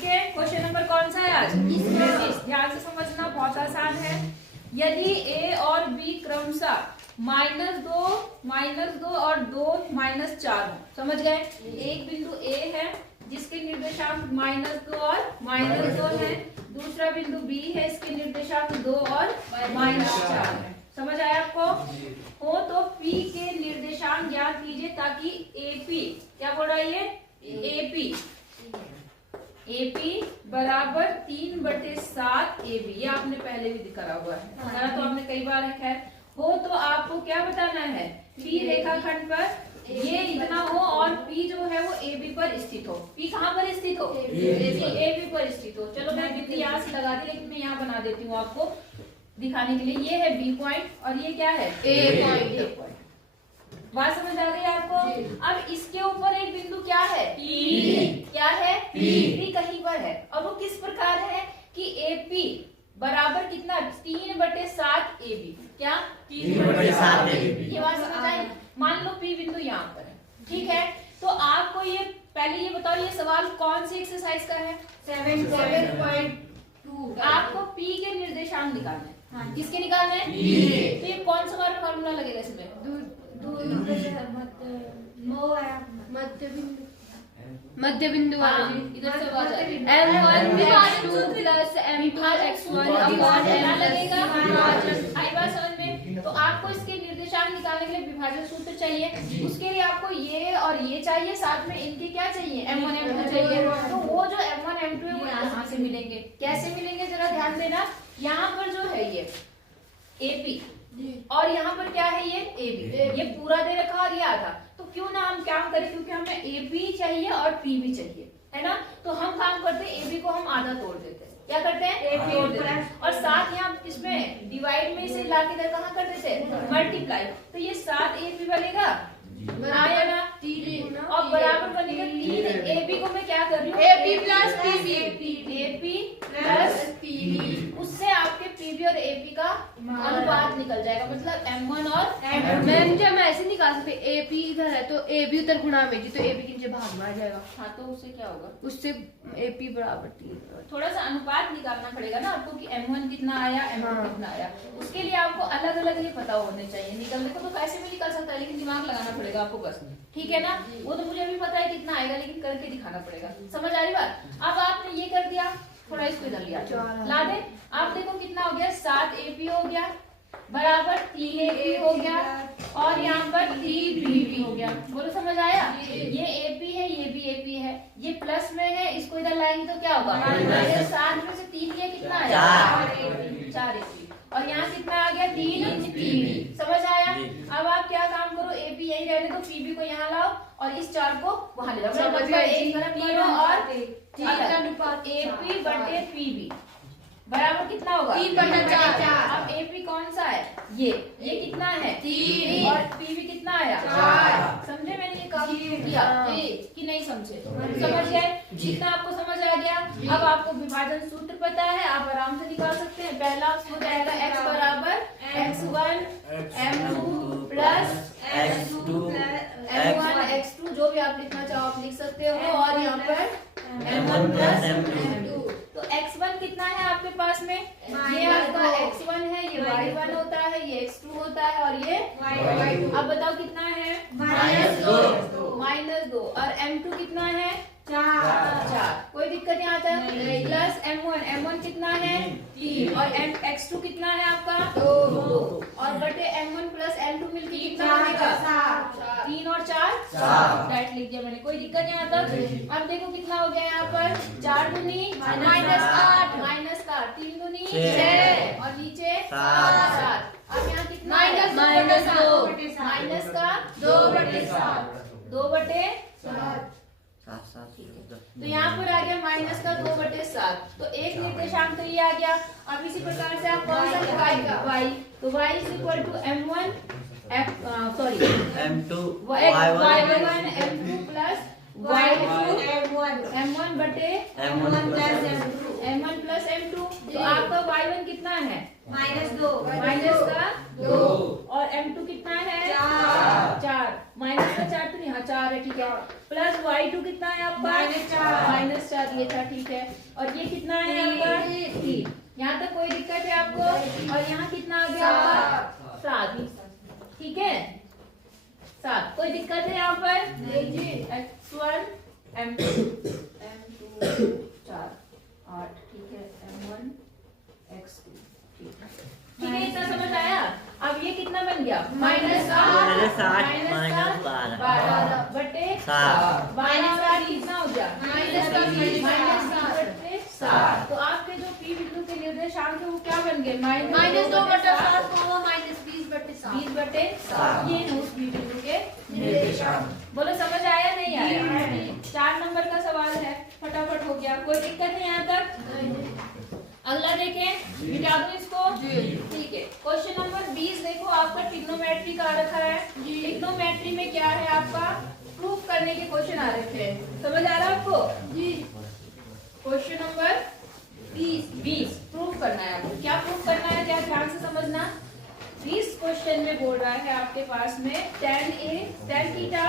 ठीक है, question number कौन सा है आज? 20। ध्यान से समझना, बहुत आसान है। यदि a और b क्रमशः -2 और 2 -4 हो, समझ गए? एक बिंदु a है जिसके निर्देशांक -2 और -2 है, दूसरा बिंदु b है इसके निर्देशांक 2 और -4 है। समझ आया आपको? हो तो p के निर्देशांक ज्ञात कीजिए ताकि AP, क्या बोल रहा है ये? AP बराबर 3/7 AB, ये आपने पहले भी दिखा हुआ है, तो आपने कई बार रखा है। हो तो आपको क्या बताना है? P रेखाखंड पर ये इतना हो और P जो है वो AB पर स्थित हो। P कहाँ पर स्थित हो? AB पर स्थित हो। चलो मैं बिंदु यहाँ से लगा दी, लेकिन मैं यहाँ बना देती हूँ आपको दिखाने के लिए। ये है B पॉइंट और ये क्या है? A point. बात समझ आ गई आपको? अब इसके ऊपर एक बिंदु क्या है? P। क्या है? P कहीं पर है और वो किस प्रकार है कि AP बराबर कितना? 3/7 AB। क्या? 3/7 AB। ये बात समझ आई? मान लो P बिंदु यहाँ पर है, ठीक है? तो आपको ये पहले ये बताओ, ये सवाल कौन सी एक्सरसाइज का है? 7.2। आपको P के निर्देशांक निकालने हैं। किसके निकालने हैं? तो ये कौन सा वाला फॉर्मूला लगेगा इसमें? मध्य बिंदु इधर से बात आ रही है। M1 x2 plus M2 x1 upon M लगेगा। आई बात समझ में? तो आपको इसके निर्देशांक निकालने के लिए विभाजन सूत्र चाहिए। उसके लिए आपको ये और ये चाहिए, साथ में इनके क्या चाहिए? M1 M2 चाहिए। तो वो जो M1 M2 है वो यहाँ से मिलेंगे। कैसे मिलेंगे जरा ध्यान देना। यहाँ पर जो है ये AP और यहाँ पर क्या है? ये AB। ये पूरा दे रखा और ये आधा। तो क्यों ना हम काम करें, क्योंकि हमें AB चाहिए और P भी चाहिए, है ना? तो हम काम करते हैं AB को हम आधा तोड़ देते हैं। क्या करते हैं? AB तोड़ देते हैं और साथ यहाँ इसमें डिवाइड में इसे ला के इधर कहाँ कर देते हैं? मल्टीप्लाई। तो ये 7 AB बनेगा, आया ना? और बराबर बनेगा 3 AB को मैं क्या कर रही हूँ? AP plus PB। AP plus PB। उससे आपके PB और AP का अनुपात निकल जाएगा, मतलब M1 और मैम जब मैं ऐसे निकाल सकते, AP इधर है तो AB उधर गुणा में जी, तो AB के नीचे भाग में आ जाएगा। हाँ, तो उससे क्या होगा? उससे AP बराबर 3। थोड़ा सा अनुपात निकालना पड़ेगा ना आपको कि M1 कितना आया, M2 कितना आया। उसके लिए आपको अलग अलग ये पता होने चाहिए। निकलने को तो कैसे भी निकल सकता है, लेकिन दिमाग लगाना पड़ेगा आपको बस, ठीक है ना? वो तो मुझे भी पता है कितना आएगा, लेकिन करके दिखाना पड़ेगा। समझ आ रही बात? अब आपने ये कर दिया, थोड़ा इसको इधर लिया, ला दे। आप देखो कितना हो गया? 7 AP हो गया बराबर 3 AP हो गया और यहाँ पर 3 PB हो गया। बोलो समझ आया? ये AP है, ये भी AP है, ये प्लस में है, इसको इधर लाएंगे तो क्या होगा? 7 में से 3 ये कितना आया? 4 AP और यहाँ कितना आ गया? 3 PB। समझ आया? अब आप क्या काम करो, AP यही रहने दो, PB को यहाँ लाओ और इस 4 को वहां ले जाओ। मतलब एक तरफ करो और AP/PB बराबर कितना होगा? 3/4। अब AP कौन सा है? ये कितना है? 3 और PB कितना आया? 4। समझे मैंने ये काम किया कि नहीं समझे? समझ गए? जितना आपको समझ आ गया। अब आपको विभाजन सूत्र पता है, आप आराम से निकाल सकते हैं। पहला हो जाएगा x बराबर x1 M2 plus x2 M1 x2, जो भी आप लिखना चाहो आप लिख सकते हो, और यहाँ पर M1 प्लस M2। तो x1 कितना है आपके पास में? ये आपका x1 है, ये y1 होता है, ये x2 होता है और ये y2। अब बताओ कितना है? -2 और M2 कितना है? 4। कोई दिक्कत नहीं आता। प्लस M1 कितना है? 3 और x2 कितना है आपका? 2 और बटे M1 प्लस M2 मिलकर कितना बनेगा? 3 और 4 डायरेक्ट लिख दिया मैंने, कोई दिक्कत नहीं आता। अब देखो कितना हो गया यहाँ पर? 4 दूनी -8 -3 दूनी 6 और नीचे 7। अब यहाँ कितना? माइनस का 2/7। तो यहाँ पर आ गया माइनस का 2/7। तो एक निर्देशांक तो ये आ गया। अब इसी प्रकार से आप कौन सा निकालेगा? y। तो y = M1 M2 y1 M2 plus y2 M1 बटे M1 प्लस प्लस m2, तो आपका y1 कितना है? -2 माइनस का 2 और m2 कितना है? 4 माइनस का 4 तो नहीं, हाँ 4 है, ठीक है। प्लस y2 कितना है आपका? -4 ये था, ठीक है। और ये कितना है आपका? 3। यहाँ तक कोई दिक्कत है आपको? और यहाँ कितना आ गया आपका? 7, ठीक है 7। कोई दिक्कत है यहाँ पर? x1 m2 4 8, ठीक है, m1 x2, ठीक है, इतना समझ आया? अब ये कितना बन गया? -8 -7 12 बटे 7 -8 कितना हो गया? -7। तो आपके जो P बिंदु के निर्देशांक है वो क्या बन गए? -2 बटे 7 -20 बटे 7। 20 बटे 7 ये है उस P बिंदु के निर्देशांक। बोलो समझ आया नहीं आया? 4 नंबर का सवाल है, फटाफट हो गया, कोई दिक्कत नहीं यहाँ तक? अगला देखें, मिटा दो इसको, ठीक है। क्वेश्चन नंबर 20 देखो, आपका ट्रिग्नोमेट्री का आ रखा है। ट्रिग्नोमेट्री में क्या है आपका? प्रूफ करने के क्वेश्चन आ रखे हैं, समझ आ रहा है आपको? क्वेश्चन नंबर 20 प्रूफ करना है आपको। क्या प्रूफ करना है, क्या ध्यान से समझना। 20 क्वेश्चन में बोल रहा है आपके पास में tan theta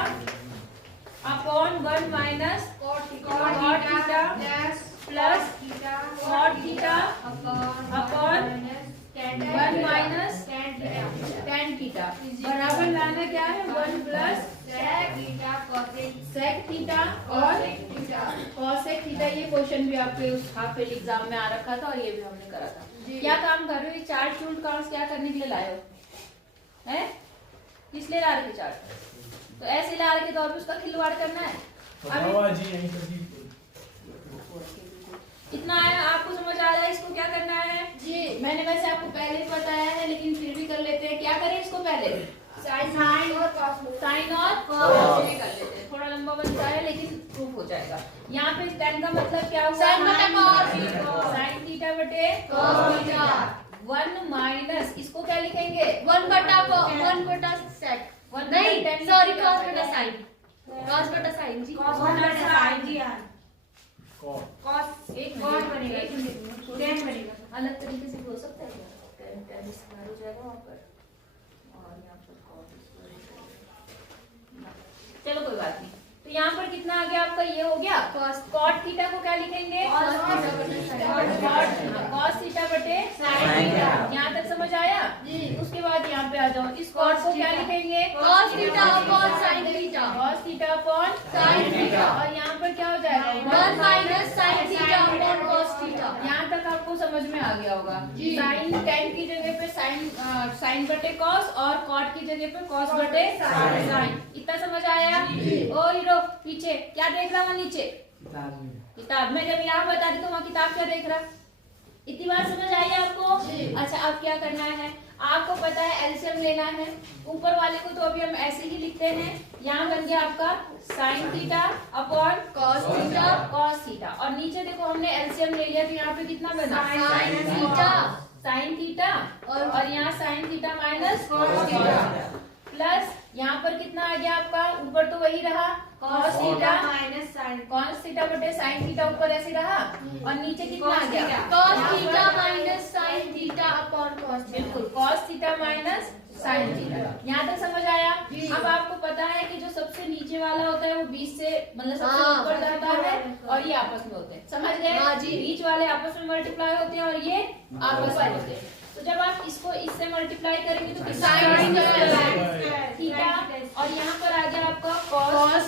upon 1 minus cot theta plus cot theta upon 1 minus tan theta बराबर लाना क्या है? 1 प्लस sec थीटा और cosec थीटा। ये क्वेश्चन भी आपके उस हाफ ईयरली एग्जाम में आ रखा था और ये भी हमने करा था। क्या काम कर रहे हो? ये चार्ट चूल्ट काउंट्स क्या करने के लिए लाए हो? हैं? किस लिए ला रहे थे चार्ट? तो ऐसे ला रहे थे तो उसका खिलवाड़ करना है। इतना आया, आपको समझ आ रहा है? इसको क्या करना है? जी मैंने वैसे आपको पहले ही बताया है, लेकिन फिर भी कर लेते हैं। क्या करें इसको? पहले साइन और कॉस में कर लेते हैं। थोड़ा लंबा बनता है लेकिन प्रूफ हो जाएगा। यहाँ पे tan का मतलब क्या हुआ? साइन थीटा बटे कॉस थीटा। 1 माइनस इसको क्या लिखेंगे? 1 बटा sec। नहीं सॉरी, cos बटा sin जी। cos एक cos बनेगा, tan बनेगा। अलग तरीके से भी हो सकता है क्या? tan स्क्वायर हो जाएगा वहाँ पर और यहाँ पर cos स्क्वायर हो जाएगा। चलो कोई बात नहीं। तो यहाँ पर कितना आ गया आपका? ये हो गया cot थीटा को क्या लिखेंगे? cos थीटा बटे sin थीटा। यहाँ तक समझ आया? उसके बाद यहाँ पे आ जाओ, इस cos को क्या लिखेंगे? cos theta upon sin theta. cos theta upon sin theta. और यहाँ पर क्या हो जाएगा? 1 minus sin theta upon cos theta. यहाँ तक आपको समझ में आ गया होगा। साइन tan की जगह पे साइन बटे cos और cot की जगह पे cos बटे sin। इतना समझ आया? ओ हीरो पीछे क्या देख रहा? वहाँ नीचे किताब में जब यहाँ बता दी तो वहाँ किताब क्या देख रहा? इतनी बात समझ आई आपको? अच्छा अब क्या करना है? आपको पता है एलसीएम लेना है। ऊपर वाले को तो अभी हम ऐसे ही लिखते हैं। यहाँ बन गया आपका sine theta upon cos theta और नीचे देखो हमने एलसीएम ले लिया तो यहाँ पे कितना बना? साइन थीटा और यहाँ sign theta minus cos theta plus यहाँ पर कितना आ गया आपका? ऊपर तो वही रहा cos theta minus sin cos theta बटे sin थीटा ऊपर ऐसे रहा और नीचे कितना आ गया? cos theta minus sin theta upon cos theta. बिल्कुल cos theta minus sin theta. यहाँ तक समझ आया? अब आपको पता है कि जो सबसे नीचे वाला होता है वो 20 से मतलब सबसे ऊपर जाता है और ये आपस में होते हैं। समझ गए? बीच वाले आपस में मल्टीप्लाई होते हैं और ये आपस में होते हैं। तो जब आप इसको इससे मल्टीप्लाई करेंगे तो कितना थीटा और यहाँ पर आ गया आपका cos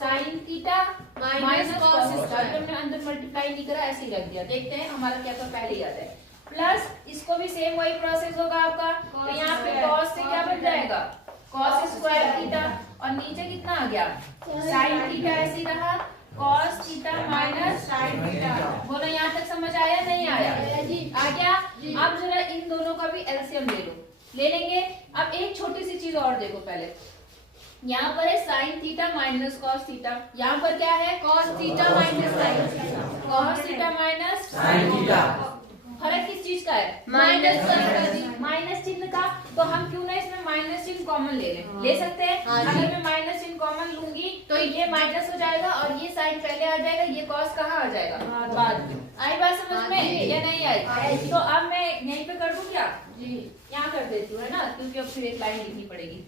sin theta minus cos theta. हमने अंदर मल्टीप्लाई नहीं करा, ऐसे ही रख दिया। देखते हैं हमारा क्या था, पहले याद है। प्लस इसको भी सेम वही प्रोसेस होगा आपका। तो यहाँ पे cos से क्या बन जाएगा? cos स्क्वायर थीटा और नीचे कितना आ गया? sin थीटा ऐसे ही रहा cos theta minus sin theta. बोलो यहाँ तक समझ आया नहीं आया? आ गया? अब जरा इन दोनों का भी एलसीएम ले लो। ले लेंगे। अब एक छोटी सी चीज और देखो पहले। यहाँ पर है sin theta minus cos theta. यहाँ पर क्या है? cos theta minus sin theta. cos theta minus sin theta. फर्क किस चीज का है? माइनस चिन्ह का। तो हम क्यों ना इसमें माइनस चिन्ह कॉमन ले लें? ले सकते हैं। अगर मैं माइनस चिन्ह कॉमन लूंगी तो ये माइनस हो जाएगा और ये साइन पहले आ जाएगा। ये cos कहाँ आ जाएगा? बाद में। आई बात समझ में या नहीं आई? तो अब मैं यहीं पे कर दूं क्या? जी, यहाँ कर देती हूँ, है ना, क्योंकि अब फिर एक लाइन लिखनी पड़ेगी।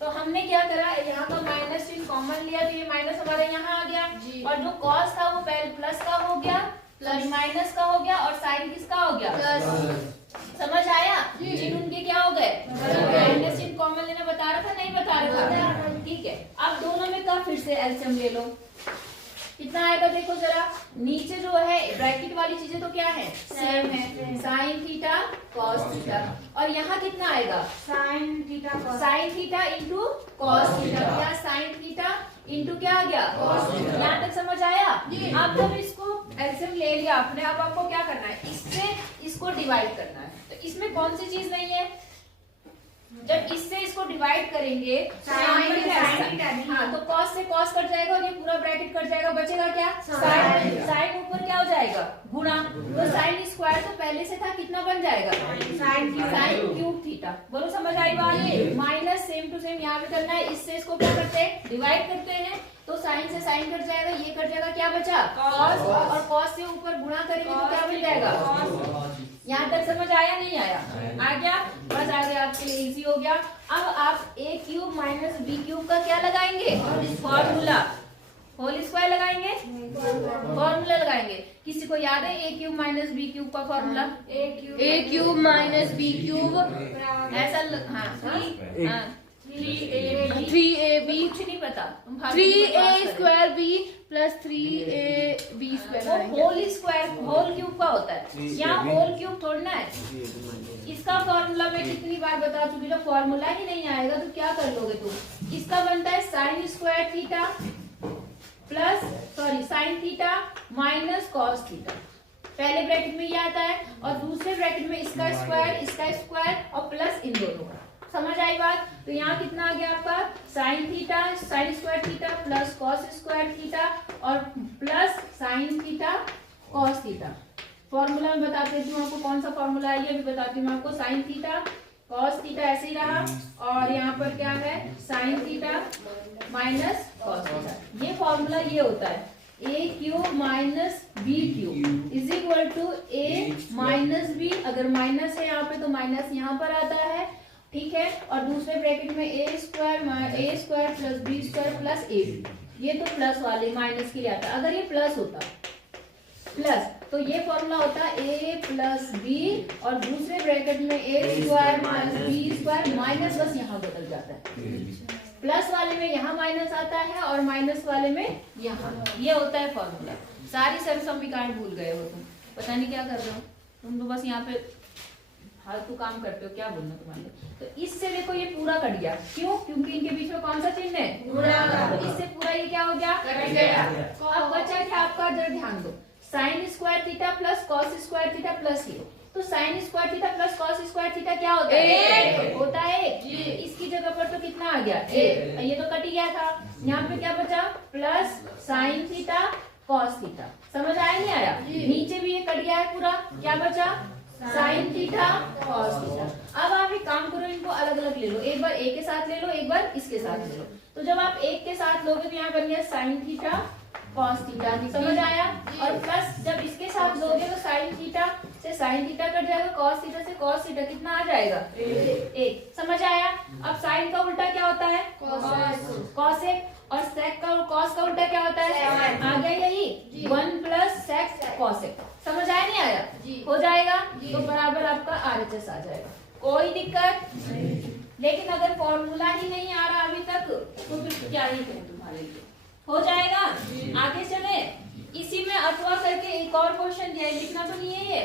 तो हमने क्या करा, यहाँ का माइनस चिन्ह कॉमन लिया, तो ये माइनस हमारे यहाँ आ गया, और जो कॉस था वो पहले प्लस का हो गया, सॉरी माइनस का हो गया, और साइन किसका हो गया? समझ आया? चिन्ह उनके क्या हो गए? माइनस चिन्ह कॉमन लेना बता रहा था, नहीं बता रहा था? ठीक है, अब दोनों में का फिर से एलसीएम ले लो। कितना आएगा देखो जरा, नीचे जो है ब्रैकेट वाली चीजें तो क्या है? सेम है, साइन थीटा कॉस थीटा, और यहाँ कितना आएगा? Sign theta sine theta into cos theta, क्या साइन थीटा इंटू क्या आ गया? Cos theta. यहाँ तक समझ आया? अब जब इसको एलसीएम ले लिया आपने, अब आपको क्या करना है? इससे इसको डिवाइड करना है। तो इसमें कौन सी चीज नहीं है? जब इससे इसको डिवाइड करेंगे, हाँ, तो कॉस से कॉस कट जाएगा और ये पूरा ब्रैकेट कट जाएगा, बचेगा क्या? साइन। साइन ऊपर क्या हो जाएगा? गुणा, तो साइन स्क्वायर तो पहले से था, कितना बन जाएगा? Sine cube theta. बोलो समझ आई बात? माइनस सेम टू सेम यहाँ भी करना है, इससे इसको क्या करते हैं? डिवाइड करते हैं, तो साइन से साइन कट जाएगा, ये कट जाएगा, क्या बचा? कॉस, और कॉस से ऊपर गुणा करेंगे तो क्या बन जाएगा? यहाँ तक समझ आया नहीं आया? आ गया? बस आ गया, आपके लिए इजी हो गया। अब आप a cube minus B cube का क्या लगाएंगे? फॉर्मूला। होल स्क्वायर लगाएंगे, फॉर्मूला लगाएंगे। किसी को याद है a cube minus B cube का formula? a cube minus b cube ऐसा हाँ 3ab कुछ नहीं पता, तुम 3a square b plus 3ab square. वो होल स्क्वायर होल क्यूब का होता है, यहाँ होल क्यूब थोड़ना है। इसका फॉर्मूला मैं कितनी बार बता चुकी, जब फॉर्मूला ही नहीं आएगा तो क्या कर लोगे तुम? इसका बनता है sign square theta plus sine theta minus cos theta. पहले ब्रैकेट में ये आता है, और दूसरे ब्रैकेट में इसका स्क्वायर और प्लस इन दोनों का। समझ आई बात? तो यहाँ कितना आ गया आपका? Sine theta sine square theta plus cos square theta और plus sine theta cos theta. Formula में बता देती हूँ आपको कौन सा फॉर्मूला है, ये भी बताती हूँ आपको। साइन थीटा कॉस थीटा ऐसे ही रहा, और यहाँ पर क्या है? Sine theta minus cos theta. ये फॉर्मूला ये होता है, a cube minus B cube is equal to a minus B. अगर माइनस है यहाँ पे तो माइनस यहाँ पर आता है, ठीक है। और दूसरे ब्रैकेट में a square plus B square plus A B. ये तो प्लस वाले माइनस के लिए आता है। अगर ये प्लस होता प्लस तो ये फॉर्मूला होता है a प्लस बी, और दूसरे ब्रैकेट में a square minus B square minus, बस यहाँ बदल जाता है। प्लस वाले में यहाँ माइनस आता है और माइनस वाले में यहाँ। ये होता है फॉर्मूला। सारी सरसमिकाएं भूल गए हो तुम, पता नहीं क्या कर रहे हो तुम, तो बस यहाँ पे फालतू काम करते हो। क्या बोलना तुम्हारे? तो इससे देखो ये पूरा कट गया, क्यों? क्योंकि इनके बीच में कौन सा चिन्ह है? पूरा। तो इससे पूरा ये क्या हो गया? कट गया। अब बचा क्या आपका? जरा ध्यान दो, sign square theta plus cos square theta plus ये, तो sign square theta plus cos square theta क्या होता है? होता है। इसकी जगह पर तो कितना आ गया? ये तो कट ही गया था। यहाँ पे क्या बचा? Plus sine theta cos theta. समझ आया नहीं आया? नीचे भी ये कट गया है पूरा, क्या बचा? Sign theta cos theta. अब आप एक काम करो, इनको अलग अलग ले लो, एक बार ए के साथ ले लो, एक बार इसके साथ ले लो। तो जब आप एक के साथ लोगे तो यहाँ बन गया साइन थीटा कॉस थीटा। समझ आया? और प्लस जब इसके साथ लोगे तो साइन थीटा से साइन थीटा कट जाएगा, कॉस थीटा से कॉस थीटा कितना आ जाएगा? एक। समझ आया? अब साइन का उल्टा क्या होता है? कॉसेक। और सेक का कॉस का उल्टा क्या होता है? आ गया यही 1 प्लस सेक कॉसेक। समझ आया नहीं आया? हो जाएगा तो बराबर आपका RHS आ जाएगा, कोई दिक्कत नहीं। लेकिन अगर फॉर्मूला ही नहीं आ रहा अभी तक तो फिर क्या ही करें तुम्हारे लिए? हो जाएगा। आगे चले, इसी में अथवा करके एक और क्वेश्चन दिया है, लिखना तो नहीं है ये?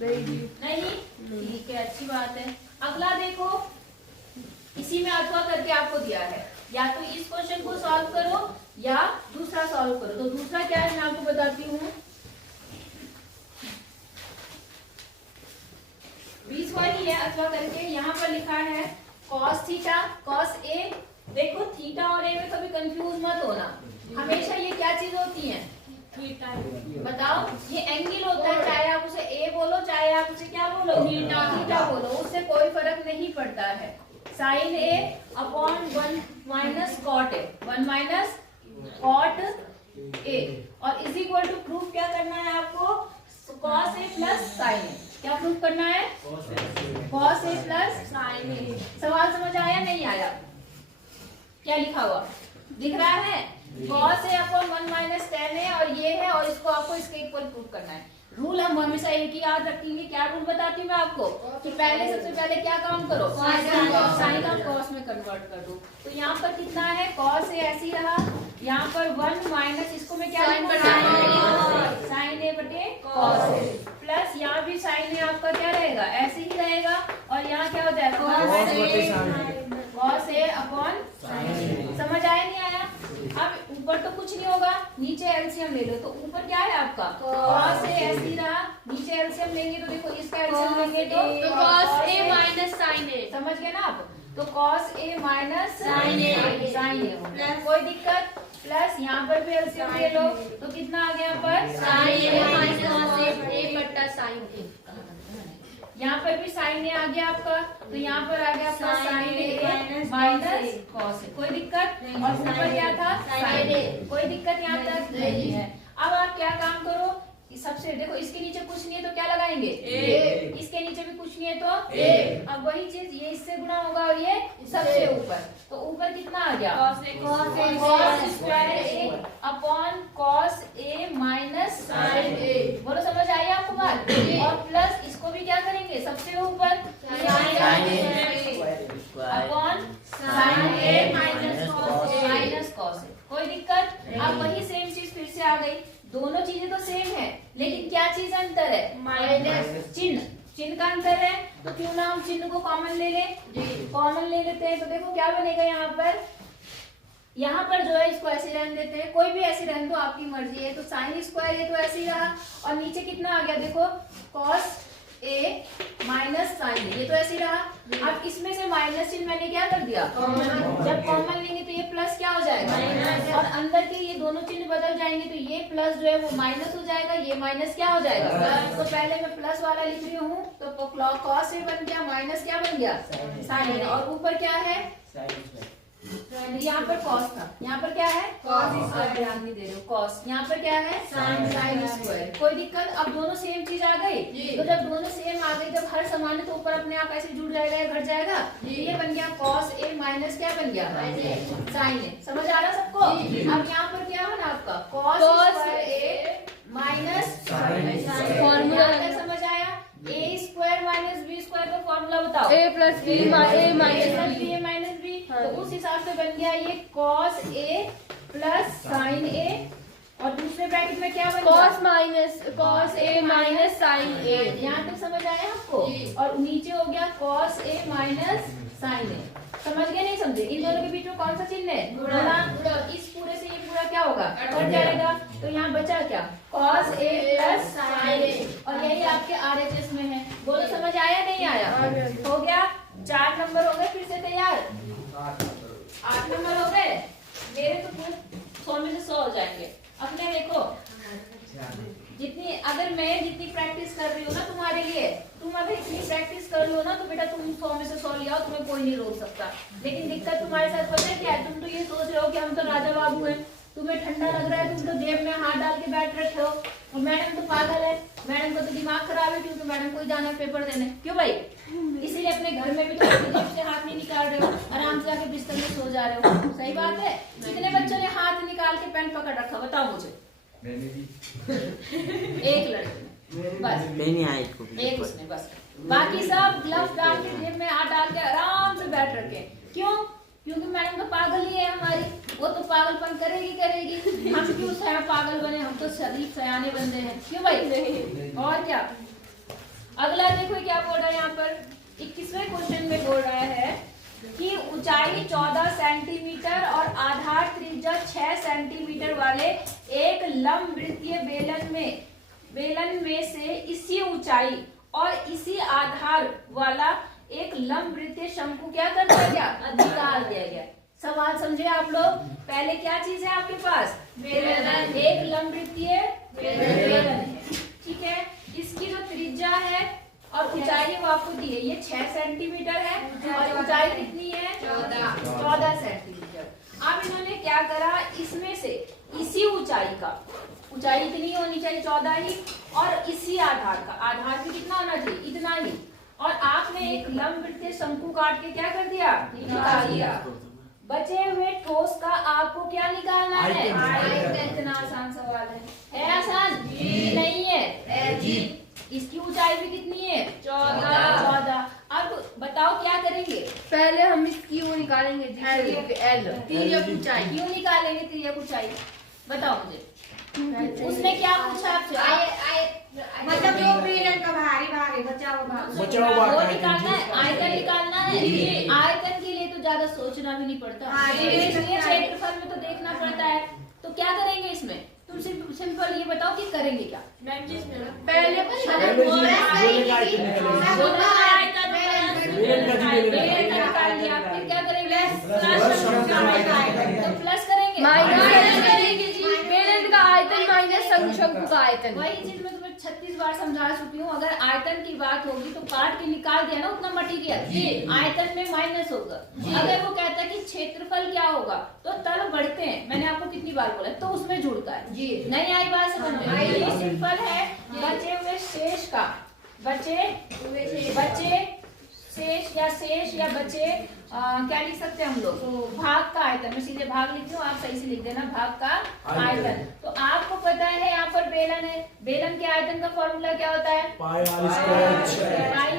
नहीं? ठीक है, अच्छी बात है। अगला देखो, इसी में अथवा करके आपको दिया है, या तो इस क्वेश्चन को सॉल्व करो या दूसरा सॉल्व करो। तो दूसरा क्या है मैं आपको बताती हूँ। 20 वाली है अथवा करके, यहाँ पर लिखा है cos थीटा cos a। देखो थीटा और a में कभी कंफ्यूज मत होना, हमेशा ये क्या चीज होती है? थीटा। बताओ, ये एंगल होता है, चाहे आप उसे a बोलो चाहे आप उसे क्या बोलो? थीटा बोलो, उससे कोई फर्क नहीं पड़ता है। Sine a upon 1 minus cot a, 1 minus cot a, और इज इक्वल टू प्रूफ क्या करना है आपको? Sine A. क्या प्रूफ करना है? Cos A plus sine A. सवाल समझ आया नहीं आया? क्या लिखा हुआ दिख रहा है? कॉस ए अपॉन 1 माइनस टेन ए और ये है, और इसको आपको इसके इक्वल प्रूफ करना है। रूल हम हमेशा एक ही याद रखेंगे। क्या रूल बताती हूँ मैं आपको कि पहले सबसे पहले क्या काम करो, साइन ऑफ कॉस में कन्वर्ट कर दो। तो यहाँ पर कितना है, कॉस ए ऐसी रहा, यहाँ पर 1 माइनस इसको मैं क्या साइन ए बटे कॉस ए, प्लस यहाँ भी साइन ए आपका क्या रहेगा, ऐसे ही रहेगा, और यहाँ क्या हो जाएगा कॉस ए अपॉन साइन ए। समझ आया नहीं आया? अब ऊपर तो कुछ नहीं होगा, नीचे एलसीएम ले लो। तो ऊपर क्या है आपका कॉस ए ऐसी रहा, नीचे एलसीएम लेंगे तो देखो इसका एलसीएम लेंगे तो कॉस ए माइनस साइन ए। समझ गए ना आप? तो कॉस ए माइनस साइन ए, कोई दिक्कत? प्लस यहाँ पर भी एलसीएम ले लो तो कितना आ गया पर sign A minus cos A बटा साइन ए। यहाँ पर भी साइन ए आ गया आपका, तो यहाँ पर आ गया आपका sign A minus cos A. कोई दिक्कत? और ऊपर क्या था साइन ए। कोई दिक्कत यहाँ तक नहीं है। अब आप क्या काम करो, सबसे देखो इसके नीचे कुछ नहीं है तो क्या लगाएंगे ए, इसके नीचे भी कुछ नहीं है तो ए। अब वही चीज ये इससे गुणा होगा और ये सबसे ऊपर, तो ऊपर कितना आ गया cos square A upon cos A minus sign ए। बोलो समझ आई आपको बात? और प्लस इसको भी क्या करेंगे, सबसे ऊपर upon sine A minus cos A. कोई दिक्कत? अब वही सेम चीज फिर से आ गई। दोनों चीजें तो सेम है, लेकिन क्या चीज अंतर है, माइनस चिन्ह। चिन्ह का अंतर है, तो क्यों ना हम चिन्ह को कॉमन ले ले। कॉमन ले लेते हैं तो देखो क्या बनेगा, यहाँ पर जो है इसको ऐसे रहने देते हैं, कोई भी ऐसे रहने दो, आपकी मर्जी है। तो साइन स्क्वायर ये तो ऐसे ही रहा, और नीचे कितना आ गया देखो कॉस ए माइनस साइन, ये तो ऐसे ही रहा। अब इसमें से माइनस चिन्ह मैंने क्या कर दिया, जब कॉमन लेंगे तो ये प्लस क्या हो जाएगा, और अंदर के ये दोनों चिन्ह बदल जाएंगे, तो ये प्लस जो है वो माइनस हो जाएगा, ये माइनस क्या हो जाएगा। तो पहले मैं प्लस वाला लिख रही हूँ, तो कॉस ए बन गया, माइनस क्या बन गया साइन, और ऊपर क्या है, यहाँ पर कॉस था, यहाँ पर क्या है कॉस स्क्वायर, ध्यान नहीं दे रहे हो, कॉस यहाँ पर क्या है साइन स्क्वायर। कोई दिक्कत? अब दोनों सेम चीज आ गई, तो जब दोनों सेम आ गई, जब हर समान है तो ऊपर अपने आप ऐसे जुड़ जाएगा, घट जाएगा। ये बन गया कॉस ए माइनस क्या बन गया साइन ए। समझ आ रहा सबको? अब यहाँ पर क्या बना आपका कॉस ए माइनस फॉर्मूला समझ आया। ए स्क्वायर माइनस बी स्क्वायर का फॉर्मूला बताओ, ए प्लस बी माइनस बी। तो उस हिसाब से बन गया ये कॉस ए प्लस साइन ए, और दूसरे ब्रैकेट में क्या बन गया कॉस ए माइनस साइन ए। यहाँ तक समझ आया आपको? और नीचे हो गया कॉस ए माइनस साइन ए। समझ गए नहीं समझे? इन दोनों के बीच में कौन सा चिन्ह है, गुणा। इस पूरे से ये पूरा क्या होगा, कट जाएगा। तो यहाँ बचा क्या कॉस ए प्लस साइन ए, और यही आपके RHS में है। बोलो समझ आया नहीं आया? हो गया। 4 नंबर हो गए फिर से तैयार, 8 नंबर हो गए मेरे, तो 100 में से 100 हो जाएंगे अपने। देखो जितनी अगर मैं जितनी प्रैक्टिस कर रही हूँ ना तुम्हारे लिए, तुम अगर इतनी प्रैक्टिस कर लो ना तो बेटा तुम 100 में से 100 ले आओ, तुम्हें कोई नहीं रोक सकता। लेकिन दिक्कत तुम्हारे साथ पता है क्या है, तुम तो ये सोच रहे हो कि हम तो राजा बाबू हैं, तुम्हें ठंडा लग रहा है, तुम तो जेब में हाथ डाल के बैठ रखे हो, और मैडम तो पागल है, मैडम को तो दिमाग खराब है, क्योंकि मैडम को ही जाना है पेपर देने। क्यों भाई? इसीलिए अपने घर में भी तो जेब से हाथ नहीं निकाल रहे हो, आराम से आके बिस्तर में सो जा रहे हो। सही बात है? कितने बच्चों ने हाथ निकाल के पेन पकड़ रखा, बताओ मुझे। एक लड़के बस, एक उसने बस, बाकी सब ग्लव्स डाल के जेब में हाथ डाल के आराम से बैठ रखे। क्यों? क्योंकि मैडम तो पागल ही है हमारी, वो तो पागलपन करेगी। हम क्यों पागल बने, हम तो शरीफ सयाने बंदे हैं। क्यों भाई? और क्या? अगला देखो क्या बोल रहा है यहाँ पर, 21वें क्वेश्चन में बोल रहा है कि ऊंचाई 14 सेंटीमीटर और आधार त्रिज्या 6 सेंटीमीटर वाले एक लंबवृत्तीय बेलन में से इसी ऊंचाई और इसी आधार वाला एक लंबवृत्तीय शंकु क्या कर दिया गया, निकाल दिया गया। सवाल समझे आप लोग? पहले क्या चीज है आपके पास, बेलन, एक लंबवृत्तीय बेलन है, ठीक है। इसकी जो त्रिज्या है और ऊंचाई वो आपको दी है, ये 6 सेंटीमीटर है, और ऊंचाई कितनी है 14 सेंटीमीटर। अब इन्होंने क्या करा, इसमें से इसी ऊंचाई का, ऊंचाई इतनी होनी चाहिए 14 ही, और इसी आधार का आधार भी कितना होना चाहिए, इतना ही। और आपने एक लंबवृत्तीय शंकु काट के क्या कर दिया, निकाल दिया। बचे हुए ठोस का आपको क्या निकालना है, आयतन। इतना आसान सवाल है आसान? नहीं है जी। इसकी ऊंचाई भी कितनी है, 14। अब बताओ क्या करेंगे, पहले हम इसकी वो निकालेंगे एल, तिर्यक ऊंचाई। क्यों निकालेंगे तिर्यक ऊंचाई, बताओ मुझे। उसने क्या पूछा आपसे, मतलब जो बेलन का भारी भाग है, बचा हुआ भाग, वो निकालना है, आयतन निकालना है। आयतन के लिए तो ज्यादा सोचना भी नहीं पड़ता, इसलिए क्षेत्रफल में तो देखना पड़ता है। तो क्या करेंगे इसमें, तुम सिंपल ये बताओ कि करेंगे क्या। पहले निकाल लिया, फिर क्या करेंगे, तो प्लस करेंगे, माइनस करेंगे जी। बेलन का आयतन माइनस शंकु का आयतन। वही चीज मैं तुम्हें 36 बार समझा चुकी हूँ। अगर आयतन की बात होगी तो काट के निकाल दिया ना उतना मटेरियल, आयतन में माइनस होगा। अगर वो कहता है कि क्षेत्रफल क्या होगा, तो तल बढ़ते हैं, मैंने आपको कितनी बार बोला, तो उसमें जुड़ता है जी। नहीं आई बात समझ में, ये सिंपल है। बचे हुए शेष का, बचे शेष या बचे क्या लिख सकते हैं हम लोग, तो भाग का आयतन। मैं सीधे भाग लिखती हूँ, आप सही से लिख देना, भाग का आयतन। तो आपको पता है यहाँ पर बेलन है, बेलन के आयतन का फॉर्मूला क्या होता है, पाई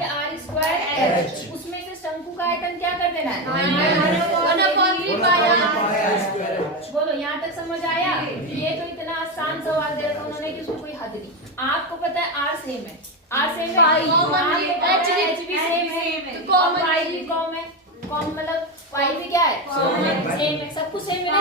आर स्क्वायर एच। उसमें से शंकु का आयतन क्या कर देना है, बोलो यहाँ तक समझ आया। ये तो इतना आसान सवाल दे रखा उन्होंने कि उसमें कोई हद नहीं। आपको पता है आर सेम है, आर सेम है, एच भी सेम है, पाई भी कॉमन है, कॉमन मतलब पाई भी क्या है, सेम है, सब कुछ सेम है ना।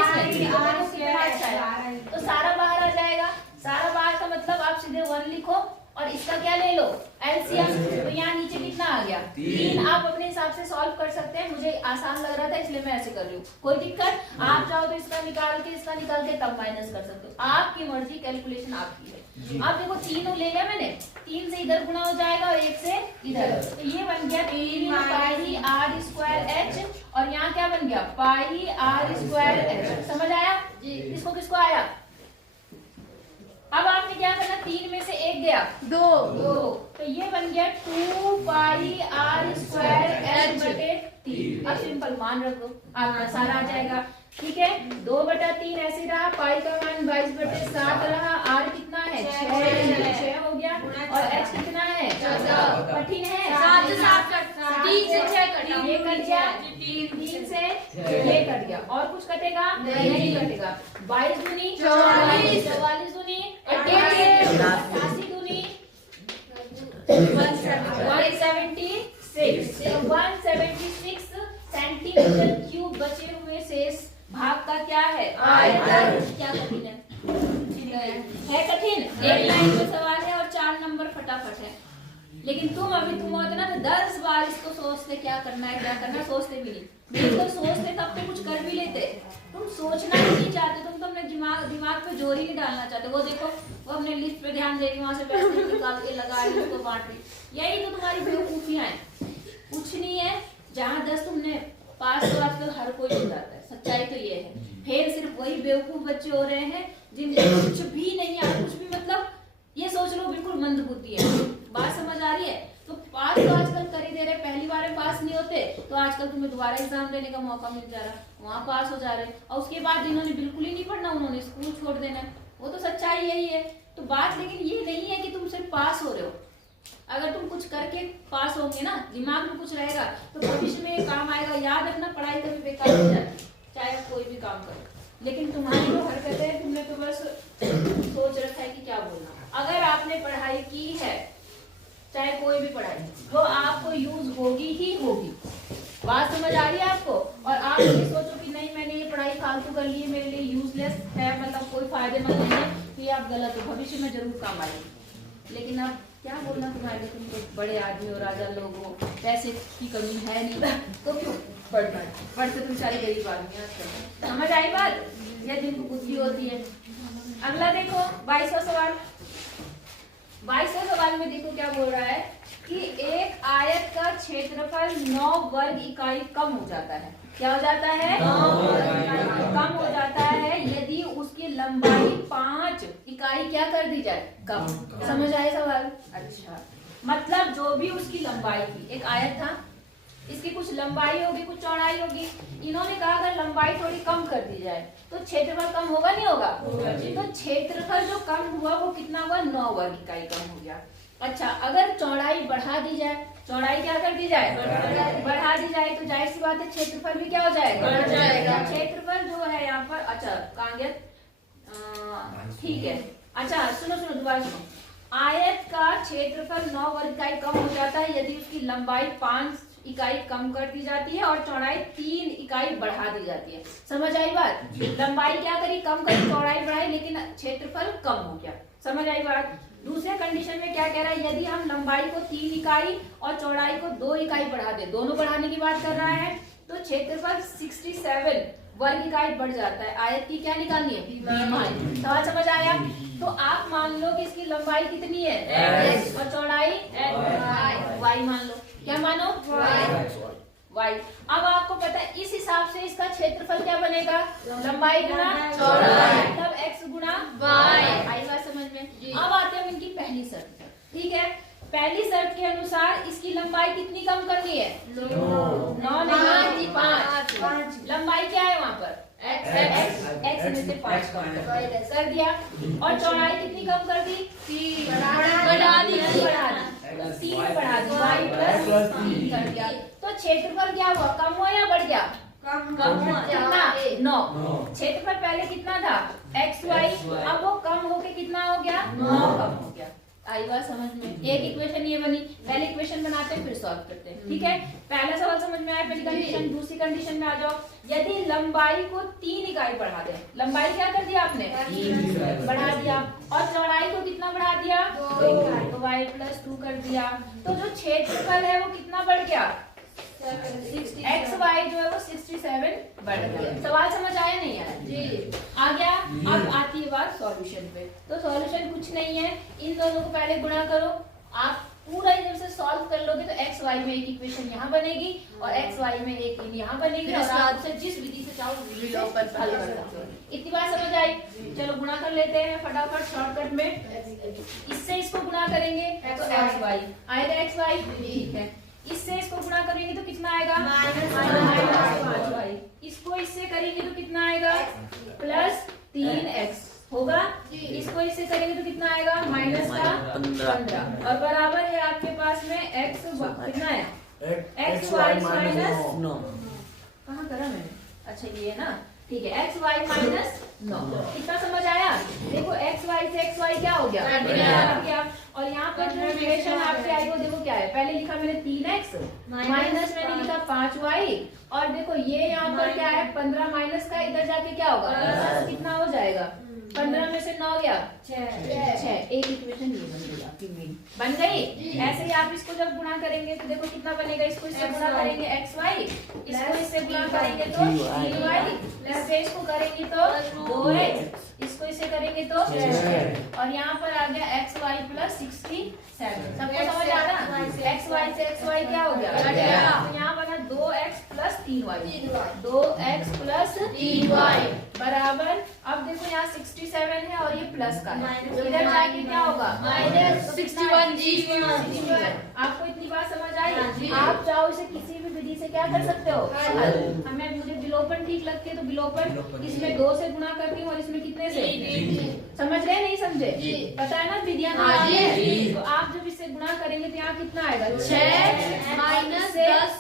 तो सारा बाहर आ जाएगा। सारा बाहर का मतलब आप सीधे 1 लिखो और इसका क्या ले लो, एलसीएम। तो यहाँ नीचे कितना आ गया, 3। आप अपने हिसाब से सॉल्व कर सकते हैं, मुझे आसान लग रहा था इसलिए मैं ऐसे कर रही हूँ, कोई दिक्कत। आप चाहो तो इसका निकाल के तब माइनस कर सकते हो, आपकी मर्जी, कैलकुलेशन आपकी है। आप देखो 3 ले लिया मैंने, 3 से इधर गुणा हो जाएगा और 1 से इधर, तो ये बन गया 3 पाई आर स्क्वायर एच, और यहाँ क्या बन गया, पाई आर स्क्वायर एच। समझ आया जी, किसको किसको आया। अब आपने क्या करना, 3 में से 1 गया, 2, तो ये बन गया 2 पाई आर स्क्वायर एच बटे 3। अब सिंपल मान रख दो, आपका सारा आ जाएगा। ठीक है, 2/3 ऐसे रहा, पाई का मान 22/7 रहा, आर कितना है 6 हो गया, और एच कितना है 14। कठिन है, 7 से 7 कट, 3 से 6 कट, ये कट गया, 3 से ये कट गया, और कुछ कटेगा नहीं कटेगा। 22 दूनी 44, 44 दूनी 88 दूनी 176, 176 सेंटीमीटर क्यूब बचे हुए शेष भाग का क्या है, आयतन। क्या कठिन है कठिन। एक लाइन में सवाल है और 4 नंबर फटाफट है, लेकिन तुम होते ना तो 10 बार इसको सोचते क्या करना है, सोचते भी नहीं। बिल्कुल सोचते तब तो कुछ कर भी लेते, तुम सोचना ही नहीं चाहते, तुम तो अपने दिमाग पे जोर ही नहीं डालना चाहते। वो देखो, वो अपने लिस्ट पे ध्यान दे रही, वहां से पैसे निकाल के लगा रही, उसको बांट रही। यही तो तुम्हारी बेवकूफियां हैं, कुछ नहीं है। जहाँ 10 तुमने पास तो आजकल हर कोई हो जाता है, सच्चाई तो ये है। फिर सिर्फ वही बेवकूफ बच्चे हो रहे हैं जिनको कुछ भी नहीं आता, कुछ भी मतलब ये सोच लो बिल्कुल मंद बुद्धि है। बात समझ आ रही है। तो पास तो आजकल कर ही दे रहे, पहली बार में पास नहीं होते तो आजकल तुम्हें दोबारा एग्जाम देने का मौका मिल जा रहा है, वहाँ पास हो जा रहे। और उसके बाद जिन्होंने बिल्कुल ही नहीं पढ़ना उन्होंने स्कूल छोड़ देना है, वो तो सच्चाई यही है। तो बात लेकिन ये नहीं है कि तुम सिर्फ पास हो रहे हो, अगर तुम कुछ करके पास होंगे ना, दिमाग में कुछ रहेगा तो भविष्य में काम आएगा। याद रखना, पढ़ाई कभी बेकार नहीं जाती, चाहे आप कोई भी काम करो। लेकिन तुम्हारी जो हरकत है, तुमने तो बस सोच रखा है कि क्या बोलना। अगर आपने पढ़ाई की है, चाहे कोई भी पढ़ाई, वो आपको यूज होगी ही होगी। बात समझ आ रही है आपको। और आप ये सोचो कि नहीं मैंने ये पढ़ाई फालतू कर ली है, मेरे लिए यूजलेस है, मतलब कोई फायदेमंद नहीं है, तो ये आप गलत हो, भविष्य में जरूर काम आएगी। लेकिन अब क्या बोलना तुम्हारे, तुम तो बड़े आदमी हो, राजा लोग हो, पैसे की कमी है नहीं, तो क्यों पढ़ते तुम सारे गरीब आदमी। आजकल समझ आई बात, यह जिनको बुद्धि होती है। अगला देखो 22वां सवाल। 22वें सवाल में देखो क्या बोल रहा है कि एक आयत का क्षेत्रफल 9 वर्ग इकाई कम हो जाता है। क्या हो जाता है, कम हो जाता है यदि उसकी लंबाई 5 इकाई क्या कर दी जाए, कम। समझ आए सवाल? अच्छा, मतलब जो भी उसकी लंबाई थी, एक आयत था, इसकी कुछ लंबाई होगी कुछ चौड़ाई होगी, इन्होंने कहा अगर लंबाई थोड़ी कम कर दी जाए तो क्षेत्रफल कम होगा नहीं होगा? तो क्षेत्रफल जो कम हुआ वो कितना हुआ, 9 वर्ग इकाई कम हो गया। अच्छा, अगर चौड़ाई बढ़ा दी जाए, चौड़ाई क्या कर दी जाए, बढ़ा दी जाए, तो जाहिर सी बात है क्षेत्रफल भी क्या हो जाएगा, बढ़ जाएगा। क्षेत्रफल जो है यहाँ पर, अच्छा कहाँ गया, ठीक है। अच्छा सुनो दोबारा सुनो, आयत का क्षेत्रफल 9 वर्ग इकाई कम हो जाता है यदि उसकी लंबाई 5 इकाई कम कर दी जाती है और चौड़ाई 3 इकाई बढ़ा दी जाती है। समझ आई बात? लंबाई क्या करी, कम करी, चौड़ाई बढ़ाई, लेकिन क्षेत्रफल कम हो गया। समझ आई बात? दूसरे कंडीशन में क्या कह रहा है, यदि हम लंबाई को 3 इकाई और चौड़ाई को 2 इकाई बढ़ा दे, दोनों बढ़ाने की बात कर रहा है, तो क्षेत्रफल 67 वर्ग इकाई बढ़ जाता है। आयत की क्या निकालनी है, बीमारी। सवाल समझ आया? तो आप मान लो कि इसकी लंबाई कितनी है, x, और चौड़ाई y मान लो। क्या मानो, y। अब आपको पता है इस हिसाब से इसका क्षेत्रफल क्या बनेगा, लंबाई गुना चौड़ाई, तब x गुना y। आई बात समझ में? अब आते हैं इनकी पहली शर्त पर। ठीक है, पहली शर्त के अनुसार इसकी लंबाई कितनी कम करनी है, 9 नहीं 5। लंबाई क्या है वहाँ पर, x में से 5 कम कर दिया, और चौड़ाई कितनी कम कर दी, 3 बढ़ा दी, 3 बढ़ा दी, y प्लस 3 कर दिया। तो क्षेत्रफल क्या हुआ, कम हुआ या बढ़ गया, कम हुआ। कितना, 9। क्षेत्रफल पहले कितना था, xy, अब वो कम होके कितना हो गया, 9 कम हो गया। आई बात समझ में? एक इक्वेशन ये बनी, पहले इक्वेशन बनाते हैं फिर सॉल्व करते हैं। ठीक है, पहला सवाल समझ में आया, पहली कंडीशन। दूसरी कंडीशन में आ जाओ, यदि लंबाई को 3 इकाई बढ़ा दे, लंबाई क्या कर दिया आपने, 3 बढ़ा दिया, और चौड़ाई को कितना बढ़ा दिया, 2 इकाई, तो y प्लस 2 कर दिया, तो जो क्षेत्रफल है वो कितना बढ़ गया, xy जो है वो 67 बढ़ गया। सवाल समझ आया नहीं आया जी? आ गया। अब आती है बात सॉल्यूशन पे। तो सॉल्यूशन कुछ नहीं है, इन दोनों को पहले गुणा करो। आप पूरा जब से सॉल्व कर लोगे तो x y में एक इक्वेशन यहाँ बनेगी और x y में एक यहाँ बनेगी, और आप उसे जिस विधि से चाहो विधि से हल कर सकते हो। इतनी बात समझ आई? चलो गुणा कर लेते हैं फटाफट शॉर्टकट में। इससे इसको गुणा करेंगे तो x y आएगा, x y ठीक है। इससे इसको गुणा करेंगे तो कितना आएगा, -5y। इसको इससे करेंगे तो कितना आएगा, प्लस 3x होगा। इसको इससे करेंगे तो कितना आएगा, माइनस का 15, और बराबर है आपके पास में x कितना है, x y माइनस 9। कहाँ करा मैंने, अच्छा ये है ना, ठीक है, x y माइनस 9। कितना समझ आया? देखो x y से x y क्या हो गया, कट गया। और यहाँ पर जो इक्वेशन आपसे आई वो देखो क्या है, पहले लिखा मैंने 3x माइनस मैंने लिखा 5y, और देखो ये यहाँ पर क्या है 15 माइनस का, इधर जाके क्या होगा, कितना हो जाएगा, 15 में से 9 गया 6। एक इक्वेशन ये बन गई आपकी मेन, बन गई। ऐसे ही आप इसको जब गुणा करेंगे तो देखो कितना बनेगा, इसको इससे गुणा करेंगे xy, इसको इससे गुणा करेंगे तो 3y, इससे इसको करेंगे तो 2x, इसको इससे करेंगे तो 6, और यहाँ पर आ गया xy प्लस 67। सबको समझ आ रहा? xy से xy क्या हो गया, तो यहाँ बना 2x plus 3y, 2x plus 3y बराबर। अब देखो यहाँ 67 है और ये प्लस का है, तो इधर जाके क्या होगा, -61। आपको इतनी बात समझ आई? आप चाहो इसे किसी भी विधि से क्या कर सकते हो, हमें मुझे विलोपन ठीक लगती है तो विलोपन, इसमें 2 से गुणा करती हूँ और इसमें कितने से, समझ गए नहीं समझे? पता है ना विधियां, तो आप जब इससे गुणा करेंगे तो यहाँ कितना आएगा, 6 माइनस 10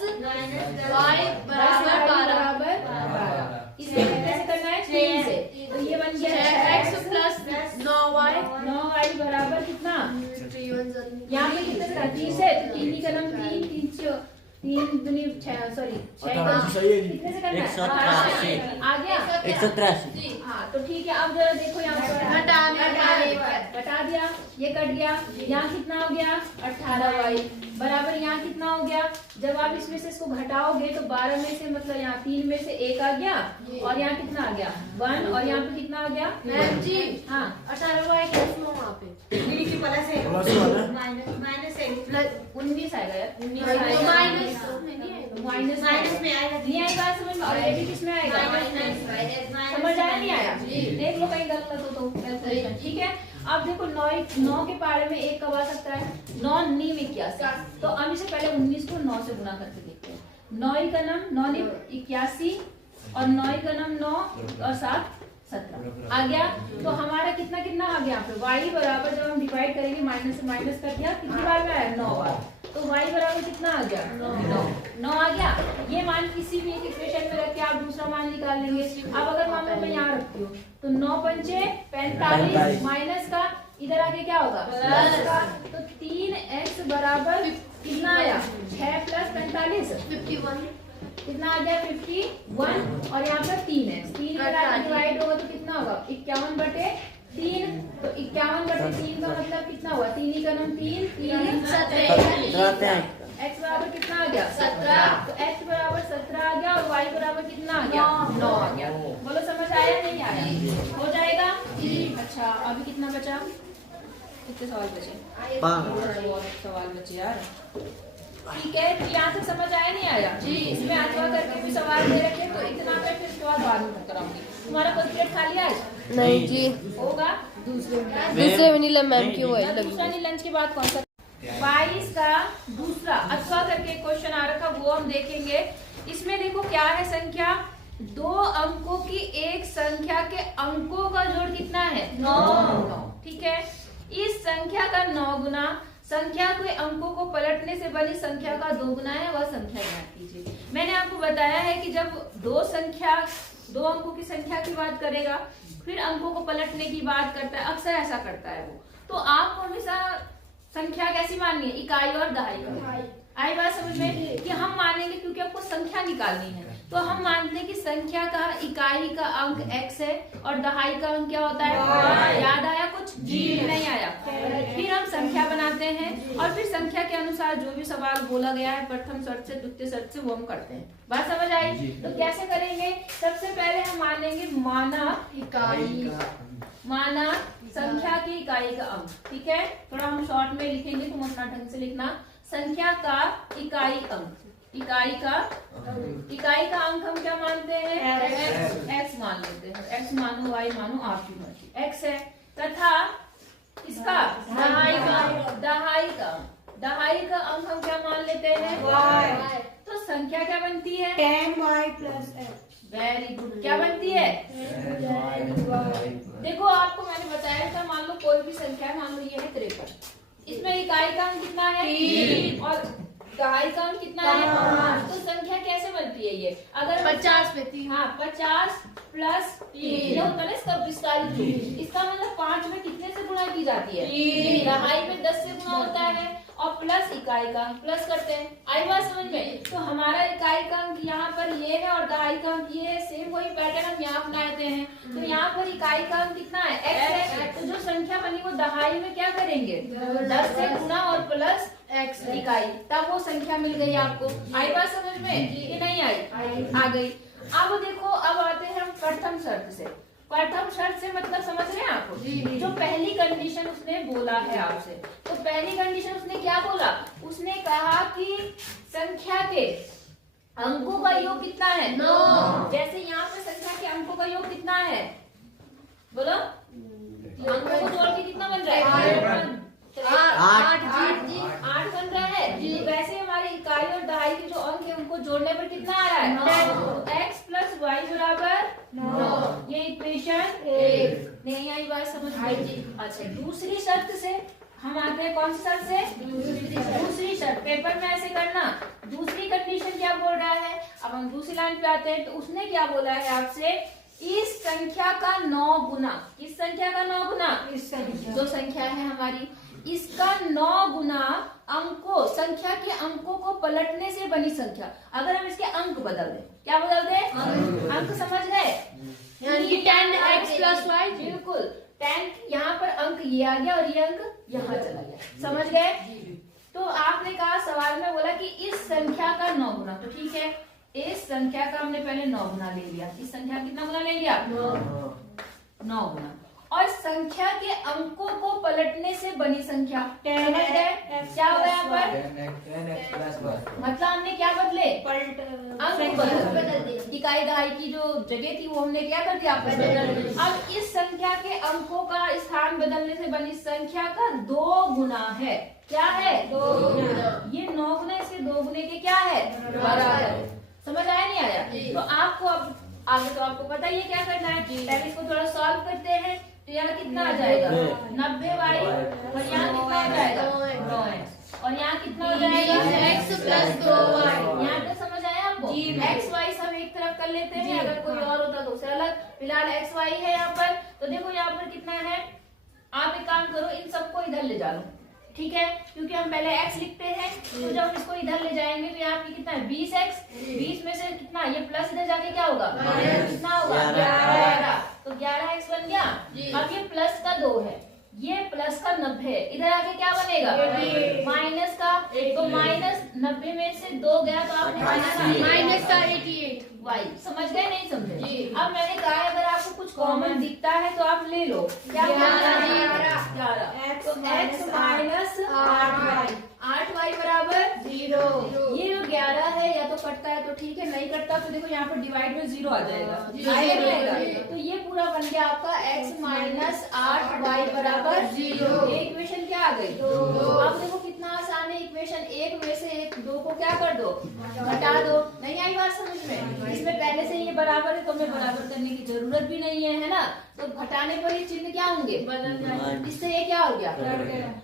y बराबर 12। इसे कितने से करना है, 3 से, तो ये बन गया 6x प्लस 9y बराबर कितना, यहाँ पे कितने से करना, 3 से, तो 3 ही कलम 3 दूनी 6, सॉरी 6 कितने से करना है, आ गया 183। हाँ तो ठीक है। अब जरा देखो यहाँ पर घटा दिया, ये कट गया, यहाँ कितना हो गया 18y बराबर, यहाँ कितना हो गया, जब आप इसमें से इसको घटाओगे तो 12 में से मतलब यहाँ 3 में से 1 आ गया, और यहाँ कितना आ गया 1, और यहाँ पे कितना आ गया, मैम जी हाँ 18y कैसे हो वहाँ पे, प्लस है, माइनस है, प्लस 19 आएगा यार, 19 माइनस माइनस में आएगा। नहीं आई बात समझ में? और ये भी किसमें आएगा? समझ आया नहीं आया? देख लो कहीं गलत हो तो कैलकुलेशन। ठीक है, अब देखो 9 के पारे में 1 कब आ सकता है? 9 नी 81। तो हम इसे पहले 19 को 9 से गुना करके देखते हैं। 9 का नाम 9 नी 81 और 9 का नाम 9 और 7 17 आ गया। तो हमारा कितना कितना आ गया? y बराबर जब हम डिवाइड करेंगे माइनस से माइनस कर दिया, कितनी बार में आया? 9 बार। तो y बराबर कितना आ गया? 9 आ गया। ये मान किसी भी एक इक्वेशन में रख के आप दूसरा मान निकाल लेंगे। अब अगर मान लो मैं यहाँ रखती हूँ तो 9 पंचे 45 माइनस का इधर आगे क्या होगा? प्लस का। तो 3x बराबर कितना आया? 6 प्लस 45 51 कितना आ गया? 51 और यहाँ पर 3 है। 3 का डिवाइड होगा तो कितना होगा? 51/3। तो 51/3 का मतलब कितना हुआ? 3 का नाम 3 17 x बराबर कितना आ गया? 17। तो x बराबर 17 आ गया और y बराबर कितना आ गया? 9 आ गया। बोलो समझ आया नहीं आया? हो जाएगा। अच्छा अभी कितना बचा? कितने सवाल बचे? 5 सवाल बचे यार। ठीक है, तो यहाँ से समझ आया नहीं आया? इसमें अथवा करके भी सवाल दे रखे तो इतना मैं फिर उसके बाद में कराऊंगी। तुम्हारा कोई प्लेट खाली आज? नहीं जी, होगा दूसरे वनीला मैम की वही लगी। दूसरा नहीं, लंच के बाद कौन सा? 22 का दूसरा अथवा करके क्वेश्चन आ रखा, वो हम देखेंगे। इसमें देखो क्या है? संख्या 2 अंकों की एक संख्या के अंकों का जोड़ कितना है? 9। ठीक है, इस संख्या का 9 गुना संख्या के अंकों को पलटने से बनी संख्या का 2 गुना है, वह संख्या ज्ञात कीजिए। मैंने आपको बताया है कि जब दो अंकों की संख्या की बात करेगा फिर अंकों को पलटने की बात करता है, अक्सर ऐसा करता है वो। तो आपको हमेशा संख्या कैसी माननी है? इकाई और दहाई का। आई बात समझ में? कि हम मानेंगे क्योंकि आपको संख्या निकालनी है, तो हम मानते हैं कि संख्या का इकाई का अंक x है और दहाई का अंक क्या होता है? याद आया कुछ? जी नहीं आया? फिर हम संख्या बनाते हैं और फिर संख्या के अनुसार जो भी सवाल बोला गया है प्रथम शर्त से द्वितीय शर्त से वो हम करते हैं। बात समझ आई? तो कैसे करेंगे? सबसे पहले हम मानेंगे माना संख्या की इकाई का अंक। ठीक है, थोड़ा हम शॉर्ट में लिखेंगे, तुम अपना ढंग से लिखना। संख्या का इकाई अंक, इकाई का अंक हम क्या मानते हैं? x मान लेते हैं। x मानो y मानो आपकी मर्जी, x है। तथा इसका दहाई का अंक हम क्या मान लेते हैं? y। तो संख्या क्या बनती है? 10y + x। Very good. क्या बनती है? देखो आपको मैंने बताया था, मान लो कोई भी संख्या है, मान लो ये है 53, इसमें इकाई का अंक कितना है? 3 और दहाई का अंक कितना है? 5। तो संख्या कैसे बनती है ये? अगर 50 पे 3। हाँ, 50 + 3 होता है इसका विस्तारित रूप। इसका मतलब 5 में कितने से गुणा की जाती है? 3। दहाई में 10 से गुणा होता है और प्लस इकाई का अंक प्लस करते हैं। आई बात समझ में? तो हमारा इकाई का अंक यहाँ पर ये है और दहाई का अंक ये है। सेम वही पैटर्न हम यहाँ अपनाते हैं। तो यहाँ पर इकाई का अंक कितना है? x है। तो जो संख्या बनी वो दहाई में क्या करेंगे? 10 से गुणा और प्लस x इकाई, तब वो संख्या मिल गई आपको। आई बात समझ में? ये नहीं आई? आ गई। अब देखो, अब आते हैं हम प्रथम शर्त से। प्रथम शर्त से मतलब समझ रहे हैं आप? जो पहली कंडीशन उसने बोला है आपसे, तो पहली कंडीशन उसने क्या बोला? उसने कहा कि संख्या के अंकों का योग कितना है? 9। जैसे यहाँ पे संख्या के अंकों का योग कितना है? बोलो, अंकों को जोड़ के कितना बन रहा है? 8 बन रहा है। तो वैसे हमारे इकाई और दहाई के जो अंक है उनको जोड़ने पर कितना आ रहा है? 10। x + y बराबर 9। ये इक्वेशन 1 नहीं आई? बात समझ में? अच्छा, दूसरी शर्त से हम आते हैं। कौन सी शर्त से? दूसरी शर्त। पेपर में ऐसे करना। दूसरी कंडीशन क्या बोल रहा है? अब हम दूसरी लाइन पे आते हैं। तो उसने क्या बोला है आपसे? इस संख्या का 9 गुना। किस संख्या का 9 गुना? इस संख्या जो संख्या है हमारी, इसका 9 गुना अंकों, संख्या के अंकों को पलटने से बनी संख्या। अगर हम इसके अंक बदल दें, क्या बदल दें? अंक समझ गए? 10x + y। बिल्कुल, 10 यहाँ पर अंक ये आ गया और ये अंक यहाँ चला गया। समझ गए? तो आपने कहा सवाल में बोला कि इस संख्या का 9 गुना। तो ठीक है, इस संख्या का हमने पहले 9 गुना ले लिया। इस संख्या कितना गुना ले लिया? 9 गुना। और संख्या के अंकों को पलटने से बनी संख्या। समझ गए क्या हुआ यहाँ पर? 10x plus 1। मतलब हमने क्या बदले? अंक बदल दिए। इकाई दहाई की जो जगह थी वो हमने क्या कर दिया? बदल। अब इस संख्या के अंकों का स्थान बदलने से बनी संख्या का 2 गुना है। क्या है? 2 गुना। ये 9 गुना इसके 2 गुने के क्या है? बराबर। समझ आया नहीं आया? तो आपको अब आगे तो आपको पता ही है क्या करना है। पहले इसको थोड़ा सॉल्व करते हैं तो यहाँ कितना आ जाएगा? 90y और यहाँ कितना हो जाएगा? 9x और यहाँ कितना हो जाएगा? x plus 2y। यहाँ तक समझ आया आपको? x y सब एक तरफ कर लेते हैं, अगर कोई और होता तो उसे अलग। फिलहाल x y है यहाँ पर, तो देखो यहाँ पर कितना है। आप एक काम करो, इन सबको इधर ले जा लो, ठीक है? क्योंकि हम पहले x लिखते हैं, तो जब इसको इधर ले जाएंगे तो यहाँ पे कितना है? 20x। 20 में से कितना? ये प्लस इधर जाके क्या होगा? कितना होगा? 11। तो 11x बन गया। अब ये प्लस का 2 है, ये प्लस का 90 है, इधर आके क्या बनेगा? माइनस का। तो माइनस 90 में से 2 गया तो आपने माइनस का 88 y। समझ गए नहीं समझे? अब मैंने कहा है अगर आपको कुछ कॉमन दिखता है तो आप ले लो। क्या? 11। तो x माइनस 8y बराबर 0। ये जो 11 है या तो कटता है तो ठीक है, नहीं कटता तो देखो यहाँ पर डिवाइड में 0 आ जाएगा। आएगा। तो ये पूरा बन गया आपका x माइनस 8y बराबर 0। ये इक्वेशन क्या आ गई? अब देखो कितना आसान है। इक्वेशन 1 में से 2 को क्या कर दो? घटा दो। नहीं आई बात समझ में? इसमें पहले से ये बराबर है तो हमें बराबर करने की जरूरत भी नहीं है ना? तो घटाने पर ये चिन्ह क्या होंगे? बदल जाएंगे। इससे ये क्या हो गया?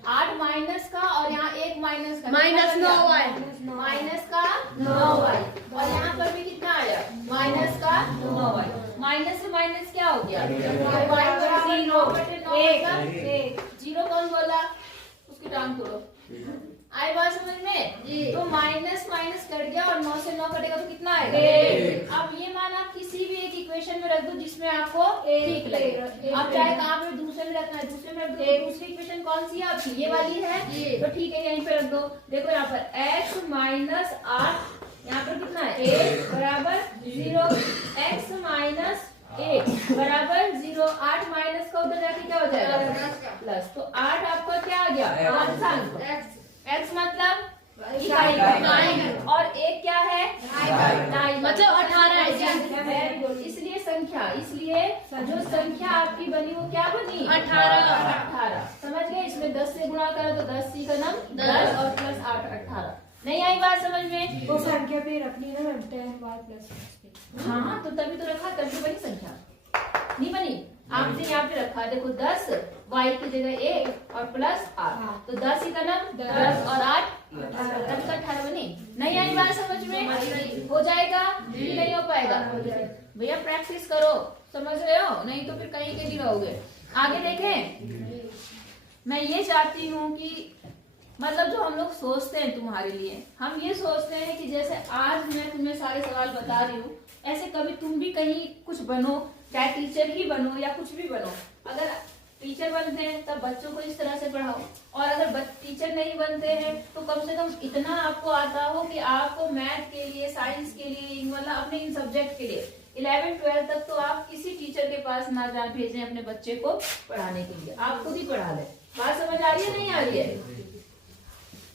8 माइनस का और यहाँ 1 माइनस का माइनस 9y। माइनस का 9y और यहाँ पर भी कितना आया? माइनस का 9y। माइनस से माइनस क्या हो गया? y बराबर 9/9 0। कौन बोला? उसकी टांग तोड़ो। आई बात समझ में? तो माइनस माइनस कट गया और 9 से 9 कटेगा तो कितना आएगा? अब ये मान आप किसी भी एक इक्वेशन में रख दो जिसमें आपको ठीक लगे। अब चाहे कहाँ पे दूसरे में रखना है दूसरे में रख दो। दूसरी इक्वेशन कौन सी है आपकी? ये वाली है, तो ठीक है यहीं पे रख दो। देखो यहाँ पर x माइनस 8, यहाँ पर कितना है? 1 बराबर 0। x माइनस 8 बराबर 0। 8 माइनस का उधर जाके क्या हो जाएगा? प्लस। तो 8 आपका क्या आ गया? x मतलब इकाई और 1 क्या है? ढाई। मतलब 18 है। इसलिए संख्या, इसलिए जो संख्या आपकी बनी वो क्या बनी? 18। समझ गए? इसमें 10 से गुणा करो तो 10 सी का नाम 10 और प्लस 8 18। नहीं आई बात समझ में? तो संख्या पे रखनी है ना 10y प्लस। हाँ तो तभी तो रखा, तभी बनी संख्या। नहीं बनी? आपने यहाँ पे रखा देखो 10 y की जगह 1 और प्लस 8, तो 10 ही का नाम 10 और 8 10 का 18 बनी। नहीं आई बात समझ में? हो जाएगा? नहीं हो पाएगा? भैया प्रैक्टिस करो, समझ रहे हो? नहीं तो फिर कहीं के नहीं रहोगे। आगे देखें, मैं ये चाहती हूँ कि मतलब जो हम लोग सोचते हैं तुम्हारे लिए, हम ये सोचते हैं कि जैसे आज मैं तुम्हें सारे सवाल बता रही हूँ, ऐसे कभी तुम भी कहीं कुछ बनो, चाहे टीचर ही बनो या कुछ भी बनो। अगर टीचर बनते हैं तब बच्चों को इस तरह से पढ़ाओ, और अगर टीचर नहीं बनते हैं तो कम से कम इतना आपको आता हो कि आपको मैथ के लिए, साइंस के लिए, मतलब अपने इन सब्जेक्ट के लिए 11-12 तक तो आप किसी टीचर के पास ना जा भेजें अपने बच्चे को पढ़ाने के लिए, आप खुद ही पढ़ा लें। बात समझ आ रही है नहीं आ रही है?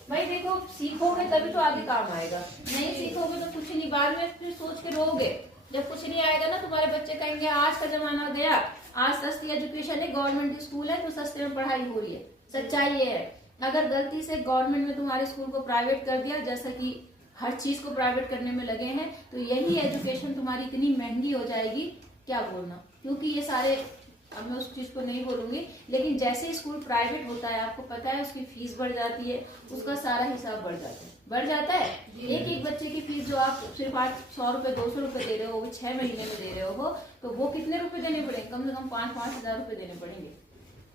भाई देखो, सीखोगे तभी तो आगे काम आएगा, नहीं सीखोगे तो कुछ नहीं। बाद में फिर सोच के रोगे, जब कुछ नहीं आएगा ना तुम्हारे बच्चे कहेंगे आज का जमाना गया, आज सस्ती एजुकेशन है, गवर्नमेंट स्कूल है तो सस्ते में पढ़ाई हो रही है। सच्चाई ये है, अगर गलती से गवर्नमेंट में तुम्हारे स्कूल को प्राइवेट कर दिया, जैसा कि हर चीज को प्राइवेट करने में लगे हैं, तो यही एजुकेशन तुम्हारी इतनी महंगी हो जाएगी क्या बोलना। क्योंकि ये सारे, अब मैं उस चीज को नहीं बोलूंगी, लेकिन जैसे स्कूल प्राइवेट होता है आपको पता है उसकी फीस बढ़ जाती है, उसका सारा हिसाब बढ़ जाता है। एक बच्चे की फीस जो आप सिर्फ 100 रुपए 200 रुपए दे रहे हो, वो 6 महीने में दे रहे हो, तो वो कितने रुपए देने पड़ेंगे? कम से कम 5-5 हजार रुपए देने पड़ेंगे।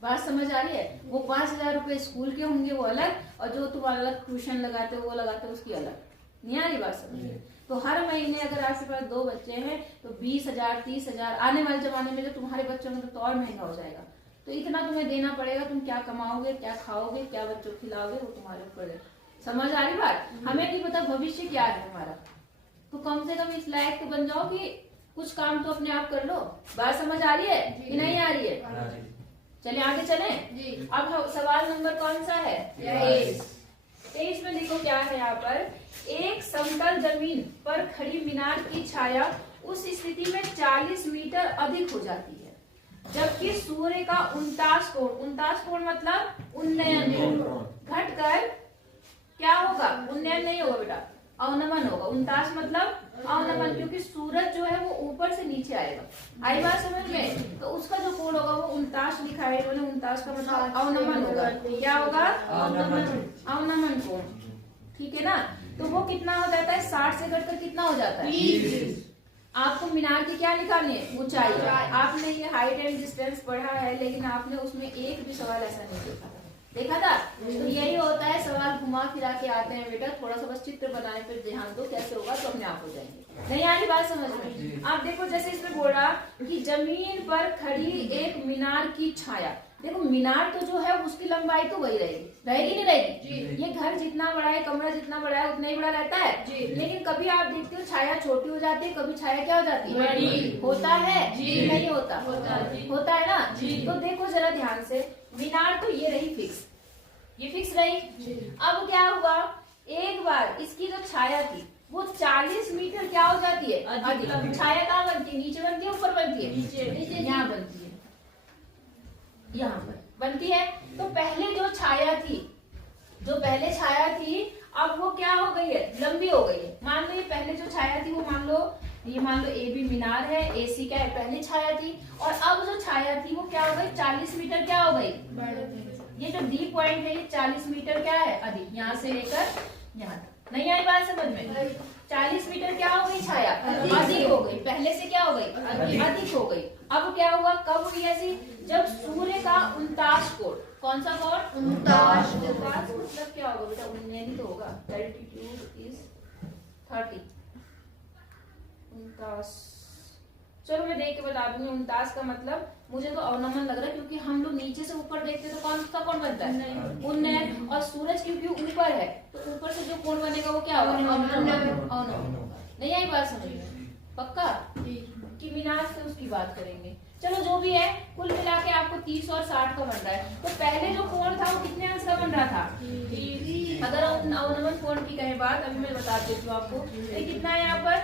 बात समझ आ रही है? वो 5,000 रुपए स्कूल के होंगे वो अलग, और जो तुम अलग ट्यूशन लगाते हो वो लगाते हो उसकी अलग। नहीं आ रही बात समझ? तो हर महीने अगर आपके पास 2 बच्चे हैं तो 20,000 30,000, आने वाले जमाने में जो तुम्हारे बच्चों में तो और महंगा हो जाएगा। तो इतना तुम्हें देना पड़ेगा, तुम क्या कमाओगे, क्या खाओगे, क्या बच्चों को खिलाओगे, वो तुम्हारे ऊपर है। समझ आ रही बात? हमें नहीं पता भविष्य क्या है हमारा, तो कम से कम इस लायक तो बन जाओ कि कुछ काम तो अपने आप कर लो। बात समझ आ रही है कि नहीं आ रही है? चलिए आगे चले जी। अब सवाल नंबर कौन सा है? 23 में देखो क्या है यहाँ पर, एक समतल जमीन पर खड़ी मीनार की छाया उस स्थिति में 40 मीटर अधिक हो जाती है, जबकि सूर्य का 49 कोण मतलब उन्नयन कोण घटकर क्या होगा? उन्नयन नहीं होगा बेटा, अवनमन होगा। 49 मतलब अवनमन, क्योंकि सूरज जो है वो ऊपर से नीचे आएगा। आई बात समझ में? तो उसका जो कोण होगा वो 49 लिखा है इन्होंने, 49 का मतलब अवनमन होगा। क्या होगा? अवनमन कोण, ठीक है ना। तो वो कितना हो जाता है? 60 से घटकर कितना हो जाता है? आपको मीनार की क्या निकालनी है? ऊंचाई। आपने ये हाइट एंड डिस्टेंस पढ़ा है, लेकिन आपने उसमें एक भी सवाल ऐसा नहीं देखा था। तो यही होता है, सवाल घुमा फिरा के आते हैं बेटा, थोड़ा सा बस चित्र बनाने पे ध्यान दो, कैसे होगा तो अपने आप हो जाएंगे। नहीं आ रही बात समझ में? आप देखो जैसे इसमें बोला कि जमीन पर खड़ी एक मीनार की छाया। देखो मीनार तो जो है उसकी लंबाई तो वही रहेगी, रहेगी नहीं रहेगी? ये घर जितना बड़ा है, कमरा जितना बड़ा है उतना ही बड़ा रहता है। लेकिन कभी आप देखते हो छाया छोटी हो जाती है, कभी छाया क्या हो जाती है? बड़ी। होता है? नहीं होता? होता है ना। तो देखो जरा ध्यान से, मीनार तो ये रही फिक्स, ये फिक्स रही। अब क्या हुआ, एक बार इसकी जो छाया थी वो 40 मीटर क्या हो जाती है? अधिक। छाया कहाँ बनती है? नीचे बनती है, ऊपर बनती है? नीचे। यहाँ बनती है, यहाँ पर बनती है। तो पहले जो छाया थी, जो पहले छाया थी, अब वो क्या हो गई है? लंबी हो गई है। मान लो ये पहले जो छाया थी वो मान लो ए बी मीनार है, ए सी क्या है? पहले छाया थी। और अब जो छाया थी वो क्या हो गई? 40 मीटर क्या हो गई? ये जो डी पॉइंट है ये 40 मीटर क्या है? अधिक। यहाँ से लेकर यहाँ तक। नहीं आई बात समझ में? 40 मीटर क्या हो गई? छाया अधिक हो गई। पहले से क्या हो गई? अधिक हो गई। अब क्या हुआ? कब हुई ऐसी? जब सूर्य का 49 कोण, कौन सा कोण? 49 मतलब क्या होगा बेटा? उन्नयन ही तो होगा। Altitude is 30। 49, चलो मैं देख के बता दूंगी। 49 का मतलब मुझे तो अवनमन लग रहा है, क्योंकि हम लोग नीचे से ऊपर देखते तो कौन सा कोण बनता है? उन्नयन। और सूरज क्योंकि ऊपर है तो ऊपर से जो कोण बनेगा वो क्या होगा? अवनमन। नहीं आई बात समझ में? पक्का कि मीनार से उसकी बात करेंगे। चलो जो भी है, कुल मिला के आपको 30 और 60 का बन रहा है। तो पहले जो कोण था वो कितने अंश का बन रहा था? अगर अवनमन कोण की कहें बात, अभी मैं बता देती हूँ आपको, ये कितना है यहाँ पर?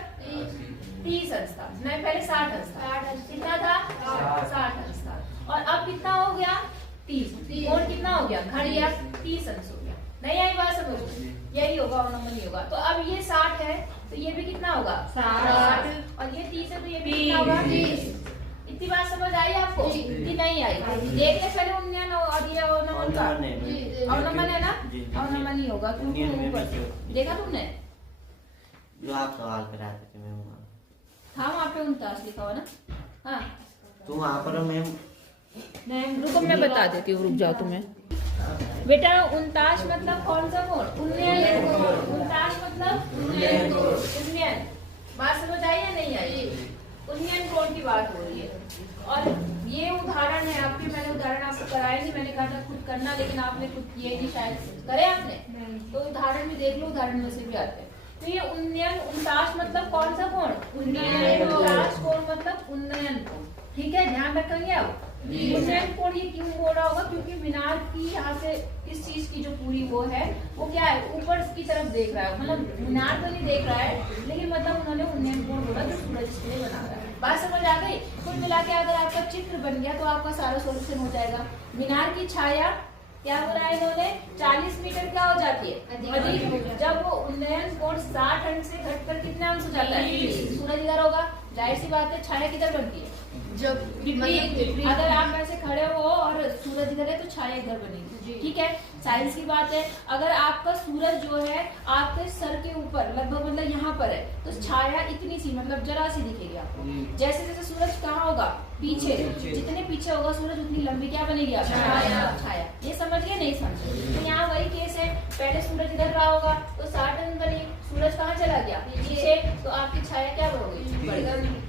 30 अंश था। नहीं, पहले 60 अंश था। कितना था? 60 अंश था। और अब कितना हो गया? 30। कोण कितना हो गया? घट गया, 30 अंश हो गया। नहीं आई बात समझ? यही होगा, अवनमन ही होगा। तो अब ये 60 है तो ये भी कितना होगा? 60। और ये 30 है तो ये भी कितना होगा? 30। इतनी बात समझ आई आपको कि नहीं आई? देख ले पहले उन्नयन और ये अवनमन का। अवनमन है ना? अवनमन ही होगा, क्योंकि ऊपर से देखा तुमने जो आप सवाल कराते थे मैम। हाँ वहाँ पे 49 लिखा हुआ ना। हाँ तो वहाँ पर मैम रुको मैं बता देती हूँ, रुक जाओ तुम्हें बेटा। 49 मतलब कौन सा कोण? उन्नयन कोण। 49 मतलब उन्नयन कोण। उन्नयन बात समझ आई या नहीं आई? उन्नयन कोण की बात हो रही है। और ये उदाहरण है आपके, मैंने उदाहरण आपको कराया नहीं, मैंने कहा था खुद करना, लेकिन आपने खुद किए नहीं, शायद करे आपने। तो उदाहरण भी देख लो, उदाहरण में से भी आते हैं। तो ये उन्नयन 49 मतलब कौन सा कोण? उन्नयन। 49 कोण मतलब उन्नयन कोण। ठीक है, ध्यान रखेंगे आप। उन्नयन कोण ये क्यों हो रहा होगा? क्योंकि मीनार की यहाँ से इस चीज की जो पूरी वो है वो क्या है? ऊपर की तरफ देख रहा है, मतलब मीनार तो नहीं देख रहा है, लेकिन मतलब उन्होंने उन्नयन कोण बोला जो सूरज इसके लिए बना रहा है। बात समझ आ गई? कुल मिला के अगर आपका चित्र बन गया तो आपका सारा सोल्यूशन हो जाएगा। मीनार की छाया क्या हो रहा है? इन्होंने 40 मीटर क्या हो जाती है? अधिक। जब वो उन्नयन कोण 60 अंश से घटकर कितने अंश हो जाता है? सूरज इधर होगा, जाहिर सी बात है छाया किधर बनती है? जब अगर आप ऐसे खड़े हो और सूरज इधर है तो छाया इधर बनेगी। ठीक है, साइंस की बात है। अगर आपका सूरज जो है आपके सर के ऊपर लगभग मतलब यहाँ पर है तो छाया इतनी सी मतलब जरा सी दिखेगी आपको। जैसे जैसे सूरज कहाँ होगा? पीछे। जितने पीछे होगा सूरज उतनी लंबी क्या बनेगी? छाया। ये समझ गए? नहीं समझे? तो यहाँ वही केस है, पहले सूरज इधर रहा होगा तो 60 अंश बनी, सूरज कहाँ चला गया? पीछे, तो आपकी छाया क्या बढ़ोगी?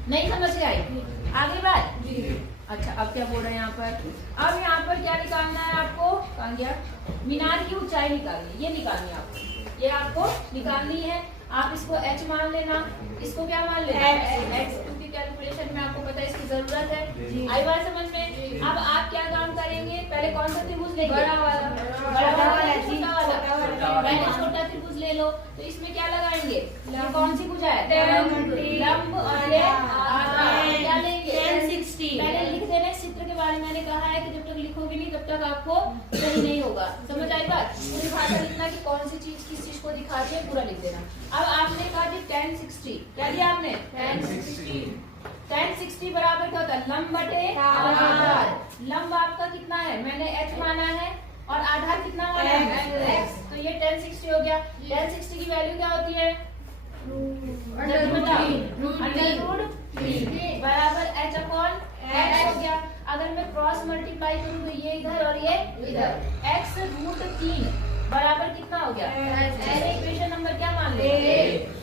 नहीं समझ में आई? आगे बात। अच्छा अब क्या बोल रहे हैं यहाँ पर? अब यहाँ पर क्या निकालना है आपको? कहाँ गया? मीनार की ऊंचाई निकालनी, ये निकालनी है आपको, ये आपको निकालनी है। आप इसको h मान लेना, इसको क्या मान लेना? x, क्योंकि कैलकुलेशन में आपको पता है इसकी जरूरत है। आई बात समझ में? अब आप क्या काम करेंगे, पहले कौन सा त्रिभुज लेंगे? बड़ा वाला, छोटा वाला। पहले छोटा त्रिभुज ले लो, तो इसमें क्या लगाएंगे? ये कौन सी भुजा है? लंब और ये आधार। क्या लेंगे? 1060। पहले लिख देना इस चित्र के बारे में। मैंने कहा है कि जब तक लिखोगे नहीं तब तक आपको सही नहीं होगा। समझ आई बात? पूरी भाषा लिखना कि कौन सी चीज किस चीज को दिखाती है, पूरा लिख देना। अब आपने कहा जी 1060, क्या दिया आपने? 1060 बराबर क्या होता है? लंब बटे आधार। लंब आपका कितना है? मैंने h माना है और आधार कितना माना है? x। तो ये 1060 हो गया। 1060 की वैल्यू क्या होती है? बराबर h अपॉन x हो गया। अगर मैं क्रॉस मल्टीप्लाई करूं तो ये इधर और ये इधर, x रूट 3 बराबर कितना हो गया? ऐसे इक्वेशन नंबर क्या मान लो?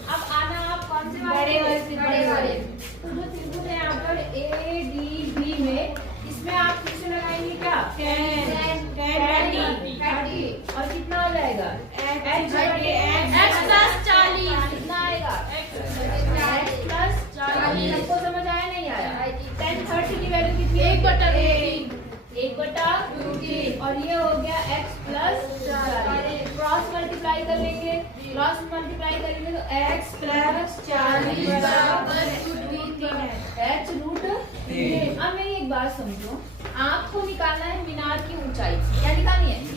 अब आना आप कौन से वाले? बड़े वाले। तो जो त्रिभुज है यहाँ पर ADB में, इसमें आप किस से लगाएंगे? क्या 10 और कितना हो जाएगा? x प्लस 40 कितना आएगा? x plus 40। सबको समझ आया नहीं आया? 1030 की वैल्यू कितनी है? 1/3 और ये हो गया x प्लस 40। क्रॉस मल्टीप्लाई कर लेंगे, क्रॉस मल्टीप्लाई करेंगे तो x प्लस 40 बराबर h रूट 3। अब मेरी एक बात समझो, आपको निकालना है मीनार की ऊंचाई। क्या निकालनी है? तो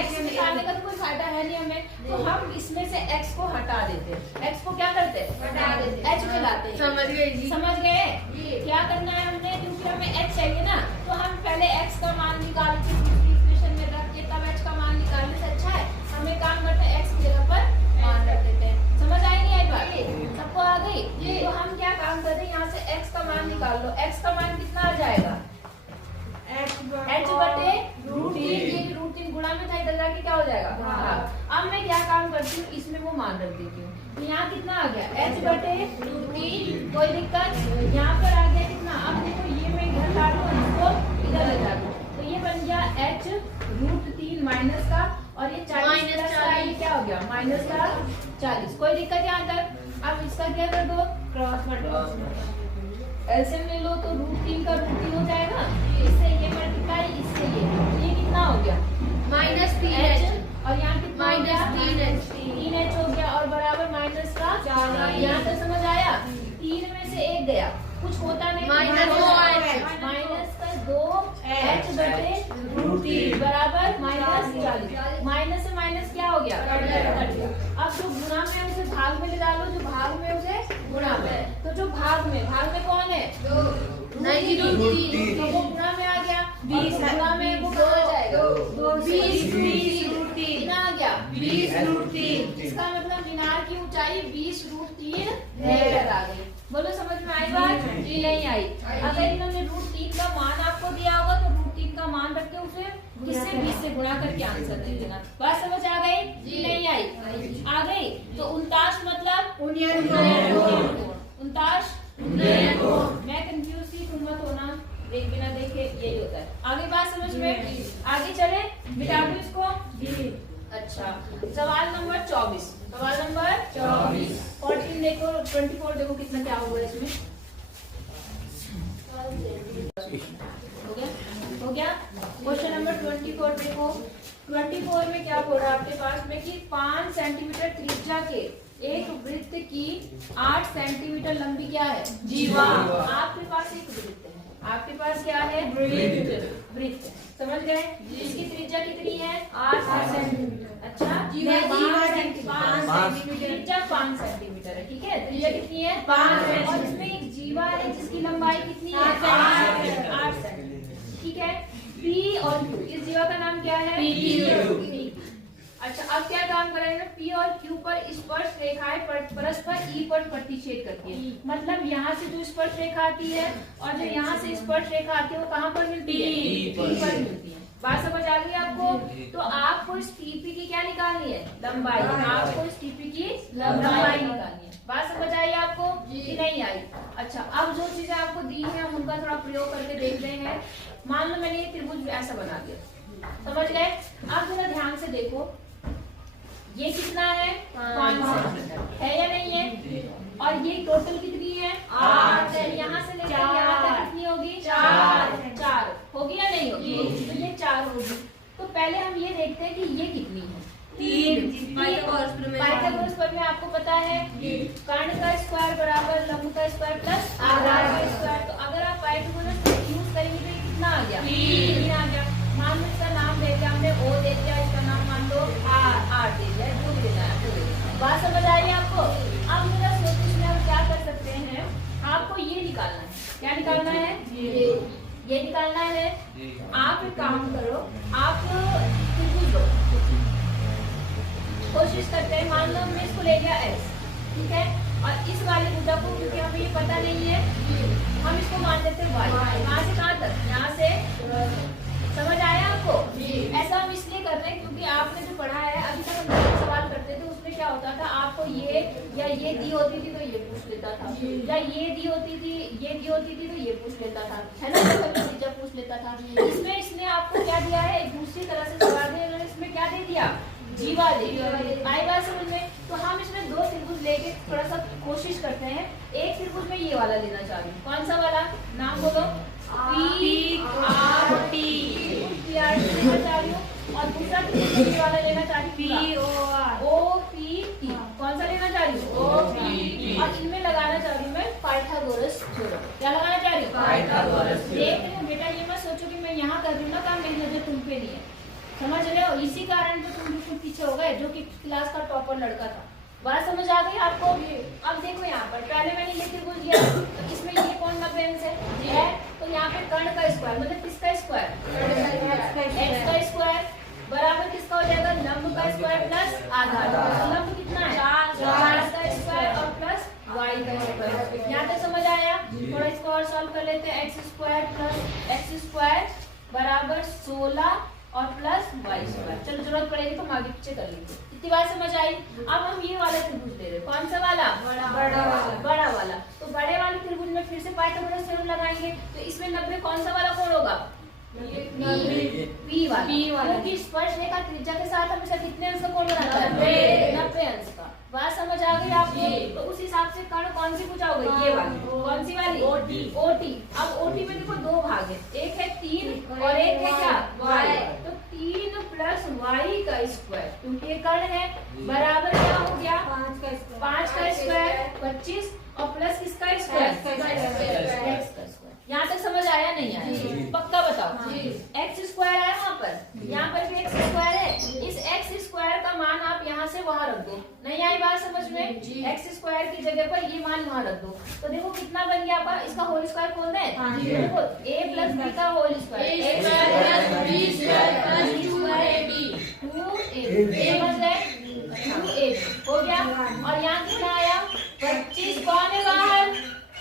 x निकालने का तो कोई फायदा है नहीं हमें, तो हम इसमें से x को हटा देते हैं। x को क्या करते हैं? हटा देते हैं, h मिलाते हैं। समझ गए जी? समझ गए? क्या करना है हमने? क्योंकि हमें h चाहिए ना, तो हम पहले x का मान निकाल के दूसरी इक्वेशन में रख के तब h का मान निकालने से अच्छा है हमें काम करते हैं x की जगह पर मान रख देते हैं। समझ आई नहीं आई बात? सबको आ गई? तो हम क्या काम करते हैं, यहाँ से x का मान निकाल लो। x का मान कितना आ जाएगा? h बटे रूट 3। रूट 3 गुणा में था, इधर जाके क्या हो जाएगा? अब मैं क्या काम करती हूँ, इसमें वो मान रख देती हूँ। तो यहाँ कितना आ गया? h बटे रूट 3। कोई दिक्कत? यहाँ पर आ गया कितना? अब देखो ये मैं इधर ला दूँ, इसको इधर ले जा दूँ, तो ये बन गया h रूट 3 माइनस का, और ये 40 प्लस का, ये क्या हो गया? माइनस का 40। कोई दिक्कत यहाँ तक? अब इसका क्या कर दो? Cross multiply. एलसीएम ले लो तो रूट 3 का रूट 3 हो जाएगा, इससे ये मल्टीप्लाई, इससे ये कितना हो गया? -3h। और यहाँ कितना? -3h हो गया और बराबर माइनस का 4। यहाँ तक समझ आया? 3 में से 1 गया, कुछ होता नहीं। माइनस का 2h बटे रूट 3 बराबर -40। माइनस से माइनस क्या हो गया? कट गया। अब जो गुणा में है उसे भाग में ले डालो, जो भाग में उसे गुणा में। तो जो भाग में कौन है? नहीं, रूट 3। तो वो गुणा में आ गया, 20 गुणा में वो कहाँ आ जाएगा? 20 रूट 3 कितना आ गया? 20 रूट 3। इसका मतलब मीनार की ऊंचाई 20 रूट 3 मीटर आ गई। बोलो समझ में आई बात? जी नहीं आई? अगर इन्होंने रूट 3 का मान आपको दिया होगा तो रूट 3 का मान रख के उसे किससे 20 से गुणा करके आंसर दे देना। बात समझ आ गई? जी नहीं आई? आ गई? तो 49 मतलब 49। मैं कंफ्यूज थी, तुम मत होना, देख बिना देखे यही होता है। आगे बात समझ में? आगे चले, बिठा दो इसको। अच्छा, सवाल नंबर 24। सवाल नंबर 24। 14 देखो, 24 देखो कितना क्या हुआ इसमें। हो गया? क्वेश्चन नंबर 24 देखो। 24 में क्या बोल रहा है आपके पास में कि 5 सेंटीमीटर त्रिज्या के एक वृत्त की 8 सेंटीमीटर लंबी क्या है? जीवा। आपके पास एक वृत्त है, आपके पास क्या है? वृत्त। समझ गए? इसकी त्रिज्या कितनी है? 8 सेंटीमीटर। अच्छा, त्रिज्या 5 सेंटीमीटर है, ठीक है? त्रिज्या कितनी है? 5 है। और इसमें एक जीवा है जिसकी लंबाई कितनी है? 8 सेंटीमीटर, ठीक है? P और Q, इस जीवा का नाम क्या है? P। अच्छा, अब क्या काम करेंगे? P और Q पर स्पर्श रेखाएं परस्पर E पर प्रतिच्छेद करती है। मतलब यहाँ से जो स्पर्श रेखा आती है और जो यहाँ से स्पर्श रेखा आती है वो कहाँ पर मिलती है? E पर मिलती है। बात समझ आ गई आपको? तो आपको इस TP की क्या निकालनी है? लंबाई। आपको इस TP की लंबाई निकालनी है। बात समझ आई आपको कि नहीं आई? अच्छा, अब जो चीजें आपको दी है हम उनका थोड़ा प्रयोग करके देखते हैं। मान लो मैंने ये त्रिभुज ऐसा बना दिया, समझ गए? अब जरा ध्यान से देखो, ये कितना है 5 है या नहीं है? और ये टोटल कितनी है 8 है। यहाँ से लेकर यहाँ तक कितनी होगी 4 होगी या नहीं होगी? तो ये 4 होगी। तो पहले हम ये देखते हैं कि ये कितनी है 3। पाइथागोरस प्रमेय में आपको पता है कर्ण का स्क्वायर बराबर लंब का स्क्वायर प्लस आधार का स्क्वायर। तो अगर आप पाइथागोरस यूज करेंगे तो ये कितना आ गया 3 आ गया। मान लो इसका नाम दे दिया हमने O दे दिया, इसका नाम मान लो R दे दिया, जो भी देना है। बात समझ आई आपको? अब मेरा सोचो इसमें हम क्या कर सकते हैं, आपको ये निकालना है। क्या निकालना है? ये निकालना है। आप एक काम करो, आप त्रिभुज लो, कोशिश करते हैं। मान लो हमने इसको ले लिया x, ठीक है, और इस वाली भुजा को क्योंकि हमें ये पता नहीं है हम इसको मान लेते हैं y। कहाँ से कहाँ तक? यहाँ से। समझ आया आपको? ऐसा हम इसलिए कर रहे हैं क्योंकि आपने जो पढ़ा है अभी तक हम जो सवाल करते थे उसमें क्या होता था, आपको ये या ये दी होती थी तो ये पूछ लेता था, या ये दी होती थी तो ये पूछ लेता था, है ना? तो पूछ लेता था। इसमें इसने आपको क्या दिया है, एक दूसरी तरह से सवाल दिया, इसमें क्या दे दिया, जीवा दे दिया। आई बात समझ में? तो हम इसमें 2 त्रिभुज लेके थोड़ा सा कोशिश करते हैं। एक त्रिभुज में ये वाला लेना चाह रही हूँ, कौन सा वाला? नाम बोलो। PRT लेना चाह रही हूँ, और दूसरा त्रिभुज ये वाला लेना चाह रही हूँ OPT। कौन सा लेना चाह रही हूँ? OPT। और इनमें लगाना चाह रही हूँ मैं पाइथागोरस थ्योरम। क्या लगाना चाह रही हूँ? पाइथागोरस। देख रहे हो बेटा, ये मत सोचो कि मैं यहाँ कर रही हूँ ना काम, मेरी नजर तुम पे नहीं है। समझ रहे हो? इसी कारण तो तुम बिल्कुल पीछे हो गए, जो कि क्लास का टॉपर लड़का था। बात समझ आ गई आपको? अब देखो यहाँ पर पहले मैंने ये त्रिभुज लिया, तो इसमें ये कौन नब्बे अंश है, तो यहाँ पे कर्ण का स्क्वायर मतलब किसका स्क्वायर? x का स्क्वायर बराबर किसका हो जाएगा? लंब का स्क्वायर प्लस आधार। लंब कितना है? 4 का स्क्वायर और प्लस y का स्क्वायर। यहाँ तक समझ आया? थोड़ा इसको और सॉल्व कर लेते हैं। x square plus x square बराबर 16 और प्लस y स्क्वायर। चलो जरूरत पड़ेगी तो हम आगे पीछे कर लेंगे। इतनी बात समझ आई? अब हम ये वाला त्रिभुज ले रहे हैं। कौन सा वाला? बड़ा वाला। तो बड़े वाले त्रिभुज में फिर से पाइथागोरस थ्योरम लगाएंगे। तो इसमें 90 कौन सा वाला कोण होगा? P वाला। क्योंकि स्पर्शरेखा त्रिज्या के साथ हमेशा कितने अंश का कोण बनाता है? 90 अंश का। बात समझ आ गई आपको? तो उस हिसाब से कर्ण कौन सी पूछा होगा? ये वाली। कौन सी वाली? OT। अब OT में देखो 2 भाग है, एक है 3 और एक है क्या? y। तो 3 प्लस y का स्क्वायर, क्योंकि ये कर्ण है, बराबर क्या हो गया? 5 का स्क्वायर 25 और प्लस किसका स्क्वायर? x का स्क्वायर। यहाँ तक समझ आया नहीं आया? पक्का बताओ। x स्क्वायर है वहाँ पर, यहाँ पर भी x स्क्वायर है। इस x स्क्वायर का मान आप यहाँ से वहाँ रख दो। नहीं आई बात समझ में? x स्क्वायर की जगह पर ये मान वहाँ रख दो, तो देखो कितना बन गया आपका? इसका होल स्क्वायर खोल दें। देखो a प्लस b का होल स्क्वायर, समझ गए? 2ab हो गया। और यहाँ कितना आया? 25। कौन है बाहर?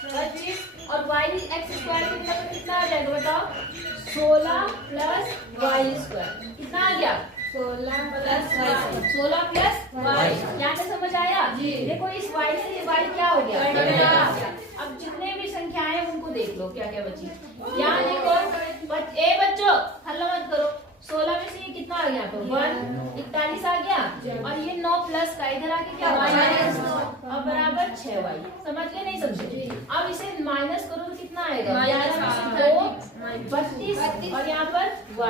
25। और y x स्क्वायर की जगह कितना आ जाएगा बताओ? 16 प्लस y स्क्वायर। कितना आ गया? 16 प्लस y। यहाँ से समझ आया? देखो इस y से y क्या हो गया? अब जितने भी संख्याएं हैं उनको देख लो क्या क्या बची। यहाँ देखो बच्चों हल्ला मत करो। 16 में से ये कितना आ गया? 1 41 आ गया, और ये 9 प्लस का इधर आके क्या माइनस 9 और बराबर 6y। समझ गए नहीं समझे? अब इसे माइनस करो तो कितना आएगा? 2 32 और यहाँ पर y।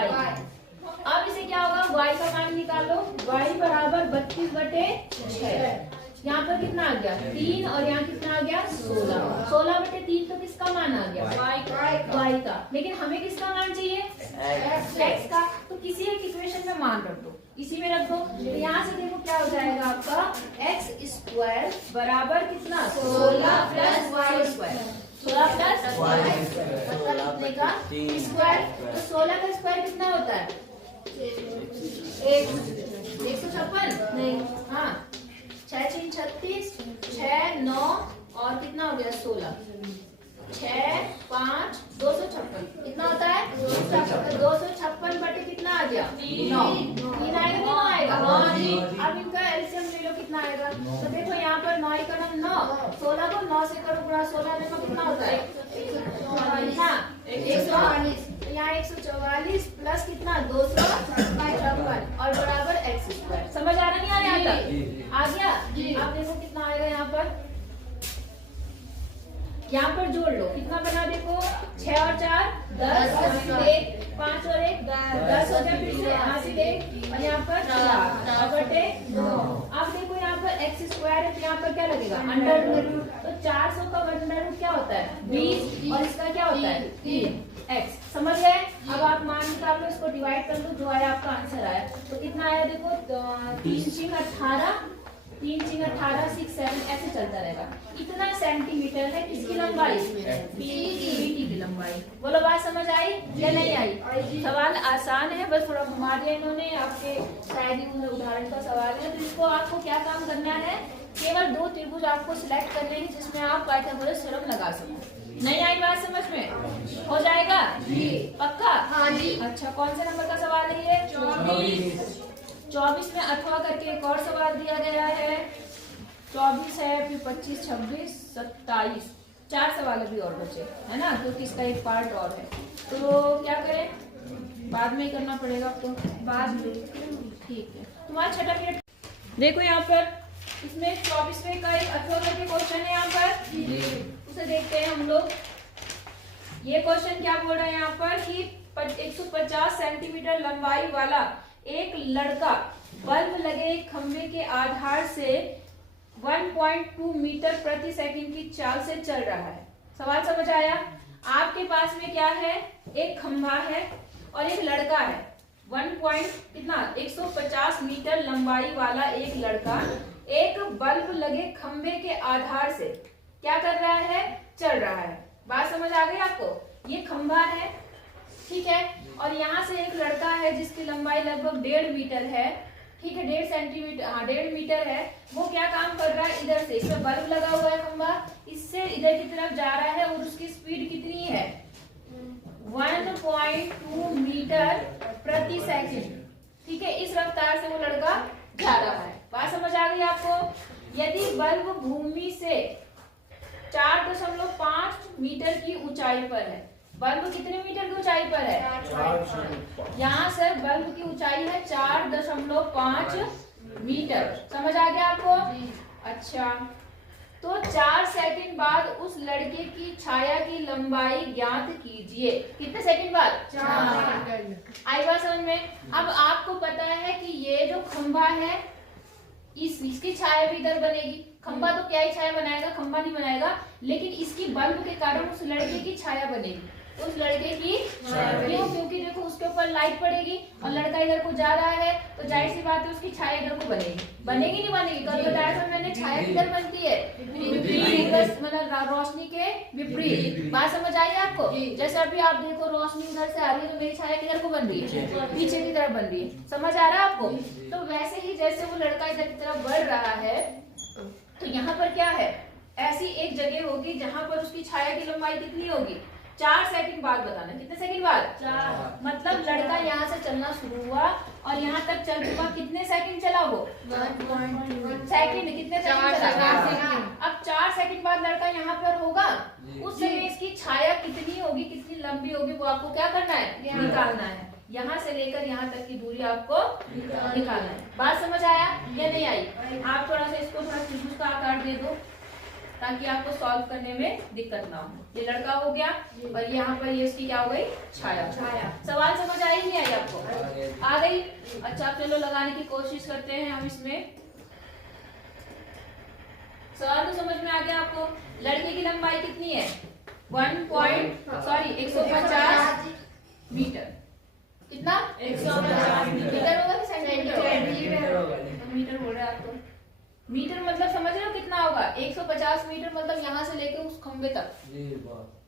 अब इसे क्या होगा? y का मान निकालो। y बराबर 32/6। यहाँ पर कितना आ गया? 3 और यहाँ कितना आ गया? 16। 16/3 तो किसका मान आ गया? y का। लेकिन हमें किसका मान चाहिए? x का। तो किसी एक इक्वेशन में मान रख दो, इसी में रख दो। तो यहाँ से देखो क्या हो जाएगा आपका? x स्क्वायर बराबर कितना? 16 plus y square. 16 plus y square मतलब कितने का स्क्वायर? तो 16 का स्क्वायर कितना होता है? 156। नहीं, हाँ 6 3 36, 6 9 और कितना हो गया? 16 6 5 256। कितना होता है? 256 बटे कितना आ गया? 9। 3 आएगा कि 9 आएगा? अब इनका एलसीएम ले लो, कितना आएगा? तो देखो यहाँ पर 9 का 9, 16 को 9 से करो गुणा 16, देखो कितना होता है? 144। यहाँ 144 प्लस कितना? 256 और बराबर x स्क्वायर। समझ आ रहा नहीं आ रहा? तक? आ गया? आप देखो कितना आएगा यहाँ पर, यहाँ पर जोड़ लो, कितना बना देखो, 6 और 4 10, 5 और 1 10 हो गया, फिर से यहाँ से 1 और यहाँ पर 4 बटे 2। अब देखो यहाँ पर x स्क्वायर है तो यहाँ पर क्या लगेगा, अंडर रूट। तो 400 का अंडर रूट क्या होता है 20 और इसका क्या होता है 3x। समझ गए? अब आप मान निकाल लो, इसको डिवाइड कर लो, जो आया आपका आंसर आया। तो कितना आया देखो, 3 6 18, 3 6 18 6 7 ऐसे चलता रहेगा। इतना सेंटीमीटर है किसकी लंबाई, बीटी की लंबाई। बोलो बात समझ आई या नहीं आई? सवाल आसान है, बस थोड़ा घुमा दिया इन्होंने, आपके शायद ही उदाहरण का सवाल है। तो इसको आपको क्या काम करना है, केवल 2 त्रिभुज आपको सिलेक्ट करने हैं जिसमें आप पाइथागोरस थ्योरम लगा सको। नहीं आई बात समझ में? हो जाएगा जी, पक्का? हाँ जी। अच्छा, कौन से नंबर का सवाल है ये? 24 में अथवा करके एक और सवाल दिया गया है। 24 है, फिर 25 26 27 4 सवाल अभी और बचे है ना, तो इसका एक पार्ट और है। तो क्या करें, बाद में ही करना पड़ेगा आपको, बाद में, ठीक है। तुम्हारा छठा पीरियड देखो, यहाँ पर इसमें 24वें का एक अथवा करके क्वेश्चन है यहाँ पर, उसे देखते हैं हम लोग। ये क्वेश्चन क्या बोल रहा है यहाँ पर कि 150 सेंटीमीटर लंबाई वाला एक लड़का बल्ब लगे एक खंभे के आधार से 1.2 मीटर प्रति सेकंड की चाल से चल रहा है। सवाल समझ आया? आपके पास में क्या है, एक खंभा है और एक लड़का है। 150 मीटर लंबाई वाला एक लड़का एक बल्ब लगे खंभे के आधार से क्या कर रहा है, चल रहा है। बात समझ आ गई आपको? ये खंभा है, ठीक है, और यहाँ से एक लड़का है जिसकी लंबाई लगभग 1.5 मीटर है, ठीक है, 1.5 सेंटीमीटर, हाँ 1.5 मीटर है। वो क्या काम कर रहा है, इधर से, इसमें बल्ब लगा हुआ है खंभा, इससे इधर की तरफ जा रहा है और उसकी स्पीड कितनी है 1.2 मीटर प्रति सेकंड, ठीक है। इस रफ्तार से वो लड़का जा रहा है। बात समझ आ गई आपको? यदि बल्ब भूमि से 4.5 मीटर की ऊंचाई पर है, बल्ब कितने मीटर की ऊंचाई पर है, यहाँ से बल्ब की ऊंचाई है 4.5 मीटर। समझ आ गया आपको? अच्छा, तो 4 सेकंड बाद उस लड़के की छाया की लंबाई ज्ञात कीजिए। कितने सेकंड बाद? 4। आई बात समझ में? अब आपको पता है कि ये जो खंभा है इसकी छाया भी इधर बनेगी। खंभा तो क्या ही छाया बनाएगा, खंभा नहीं बनाएगा, लेकिन इसकी बल्ब के कारण उस लड़के की छाया बनेगी। उस लड़के की क्यों? क्योंकि देखो उसके ऊपर लाइट पड़ेगी और लड़का इधर को जा रहा है, तो जाहिर सी बात है उसकी छाया इधर को बनेगी। बनेगी नहीं बनेगी? कल बताया था मैंने, छाया किधर बनती है, मतलब रोशनी के विपरीत। बात समझ आई आपको? जैसे अभी आप देखो रोशनी उधर से आ रही है तो मेरी छाया किधर को बन रही है, पीछे की तरफ बन रही है। समझ आ रहा है आपको? तो वैसे ही जैसे वो लड़का इधर की तरफ बढ़ रहा है, तो यहाँ पर क्या है, ऐसी एक जगह होगी जहां पर उसकी छाया की लंबाई कितनी होगी, 4 सेकंड बाद बताना। कितने सेकंड बाद? 4। मतलब लड़का यहाँ से चलना शुरू हुआ और यहाँ तक चल चुका, कितने सेकंड चला वो, 1.2 सेकंड। कितने सेकंड चला? अब 4 सेकंड बाद लड़का यहाँ पर होगा, उस समय इसकी छाया कितनी होगी, कितनी लंबी होगी, वो आपको क्या करना है, निकालना है। यहाँ से लेकर यहाँ तक की दूरी आपको निकालना है। बात समझ आया या नहीं आई? आप थोड़ा सा इसको थोड़ा त्रिभुज का आकार दे दो ताकि आपको सॉल्व करने में दिक्कत ना हो। ये लड़का हो गया और यहाँ पर ये इसकी क्या हो गई, छाया। सवाल समझ आई नहीं आई आपको? आ गई? अच्छा, चलो लगाने की कोशिश करते हैं हम इसमें। सवाल तो समझ में आ गया आपको? लड़के की लंबाई कितनी है, 150 मीटर। कितना? 150 मीटर होगा कि सेंटीमीटर? मीटर बोल रहे हैं आपको। मीटर मतलब समझ रहे हो कितना होगा, 150 मीटर मतलब यहाँ से लेके उस खंबे तक,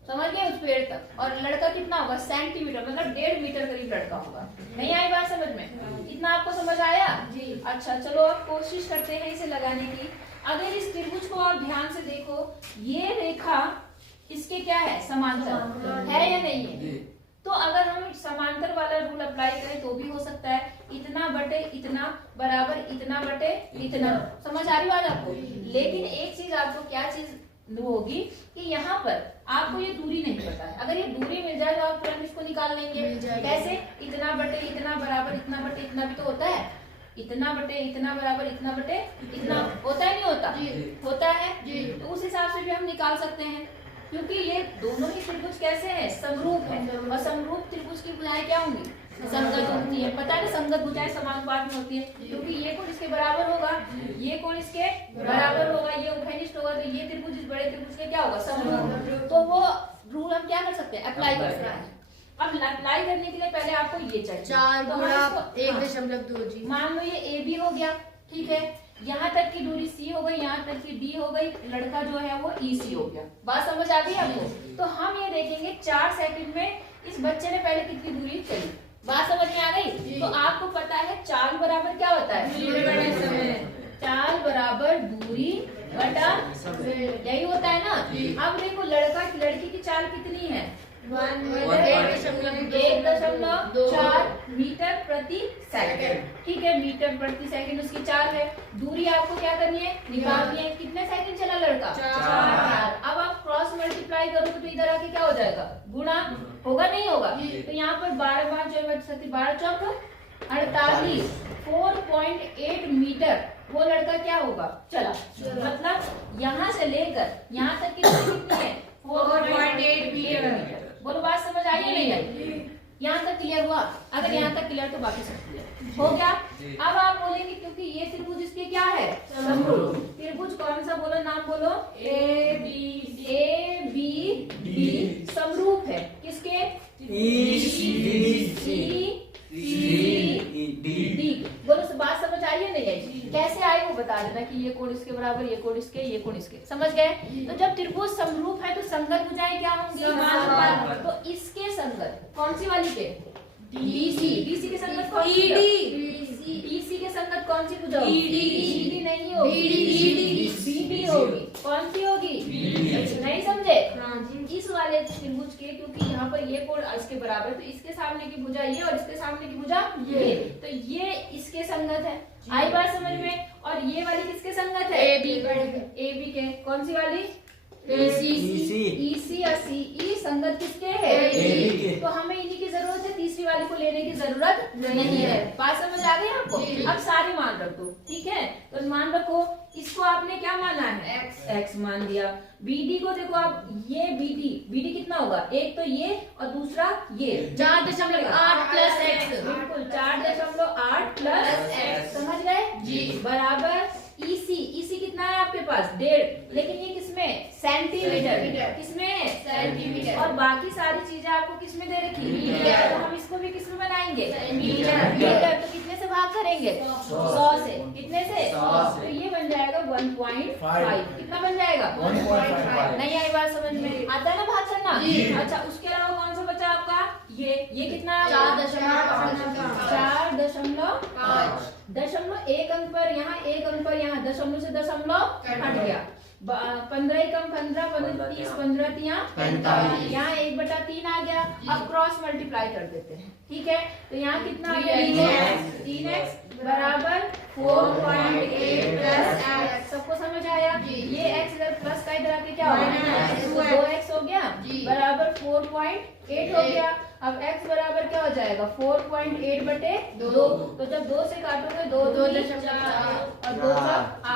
समझ गए, उस पेड़ तक। और लड़का कितना होगा, सेंटीमीटर मतलब 1.5 मीटर करीब लड़का होगा। नहीं आई बात समझ में? इतना आपको समझ आया जी? अच्छा, चलो अब कोशिश करते हैं इसे लगाने की। अगर इस त्रिभुज को आप ध्यान से देखो, ये रेखा इसके क्या है, समांतर है या नहीं है? तो अगर हम समांतर वाला रूल अप्लाई करें तो भी हो सकता है, इतना बटे इतना बराबर इतना बटे इतना। समझ आ रही बात आपको? लेकिन एक चीज आपको क्या चीज होगी कि यहाँ पर आपको ये दूरी नहीं पता है। अगर ये दूरी मिल जाए तो आप तुरंत इसको निकाल लेंगे। कैसे? इतना बटे इतना बराबर इतना बटे इतना भी तो होता है। इतना बटे इतना बराबर इतना बटे इतना, होता है नहीं होता? होता है। तो उस हिसाब से भी हम निकाल सकते हैं, क्योंकि ये दोनों ही त्रिभुज कैसे हैं? समरूप है, और समरूप त्रिभुज की भुजाएं क्या होंगी? संगत होती है। पता है संगत भुजाएं समानुपात में होती है, क्योंकि ये कोण इसके बराबर होगा, ये कोण इसके बराबर होगा, ये उभयनिष्ठ होगा, तो ये त्रिभुज इस बड़े त्रिभुज के क्या होगा? समरूप। तो वो रूल हम क्या कर सकते हैं? अप्लाई कर सकते हैं। अब अप्लाई करने के लिए पहले आपको ये चाहिए 4 तो गुणा हम इसको- 1.2 जी। मान लो ये ए बी हो गया, ठीक है, यहाँ तक की दूरी सी हो गई, यहाँ तक की डी हो गई, लड़का जो है वो ई सी हो गया। बात समझ आ गई आपको? तो हम ये देखेंगे 4 सेकंड में इस बच्चे ने पहले कितनी दूरी चली। बात समझ में आ गई? तो आपको पता है चाल बराबर क्या होता है? चाल बराबर दूरी बटा यही होता है ना। अब देखो लड़का लड़की की चाल कितनी है? 1.4 मीटर प्रति सेकंड, ठीक है, मीटर प्रति सेकंड उसकी चाल है। दूरी आपको क्या करनी है? निकालनी है। कितने सेकंड चला लड़का? 4। अब आप क्रॉस मल्टीप्लाई करोगे तो इधर आके क्या हो जाएगा? गुणा होगा नहीं होगा? तो यहाँ पर 12 बार 12 चौक 48, 4.8 मीटर वो लड़का क्या होगा? चला। मतलब यहाँ से लेकर यहाँ तक की दूरी कितनी है? 4.8 मीटर। बोलो बात समझ आई या नहीं आई? यहाँ तक क्लियर हुआ? अगर यहाँ तक क्लियर तो बाकी सब क्लियर हो गया। अब आप बोलेंगे क्योंकि ये त्रिभुज इसके क्या है? समरूप। त्रिभुज कौन सा बोलो? नाम बोलो। ए बी डी समरूप है किसके? डी। बोलो बात समझ आई या नहीं आई? कैसे आई वो बता देना कि ये कोण इसके बराबर, ये कोण इसके, ये कोण इसके। समझ गए? तो जब त्रिभुज समरूप है तो संगत भुजाएं क्या होंगी? समानुपात। तो इसके संगत कौन सी वाली के? डीसी। डीसी के संगत कौन सी? डीसी के संगत कौन सी भुजा? ईडी नहीं होगी, बीडी होगी। कौन सी होगी? नहीं समझे? इस वाले त्रिभुज के, क्योंकि यहाँ पर ये कोण इसके बराबर, तो इसके सामने की भुजा ये और इसके सामने की भुजा ये, तो ये इसके संगत है। आई बात समझ में? और ये वाली किसके संगत है? एबी के। कौन सी वाली? ईसी या सीई संगत किसके है? तो हमें इन्हीं की जरूरत है, तीसरी वाली को लेने की जरूरत नहीं है। बात समझ आ गई आपको? अब सारे मान रख दो, ठीक है। तो मान रखो, इसको आपने क्या माना है? x मान दिया। बीडी को देखो आप, ये बीडी कितना होगा? एक तो ये और दूसरा ये 4.8 प्लस x। बिल्कुल 4.8 प्लस x। समझ गए जी? बराबर ईसी कितना है आपके पास? 1.5, लेकिन ये किसमें? सेंटीमीटर। किसमें? सेंटीमीटर। और बाकी सारी चीजें आपको किसमें दे रखी? मीटर। तो हम इसको भी किसमें बनाएंगे? मीटर। तो कितने से भाग करेंगे? 100 से। कितने से? 100 से। तो ये बन जाएगा 1.5। कितना बन जाएगा? 1.5। नहीं आई बात समझ में? आता है ना भाग करना? अच्छा, उसके अलावा कौन सा बचा आपका? ये कितना? 4.5। दशमलव एक अंक पर यहाँ, एक अंक पर यहाँ, दशमलव से दशमलव हट गया। 15 कम 15, 30, 15 तिया 45। यहाँ 1/3 आ गया। अब क्रॉस मल्टीप्लाई कर देते हैं, ठीक है। तो यहाँ कितना आ गया? 3x बराबर 4.8 प्लस x। सबको समझ आया? ये x इधर प्लस का इधर आके क्या होगा? 2x हो गया बराबर 4.8 हो गया। अब x बराबर क्या हो जाएगा? 4.8/2। तो जब 2 से काटोगे 2 और 2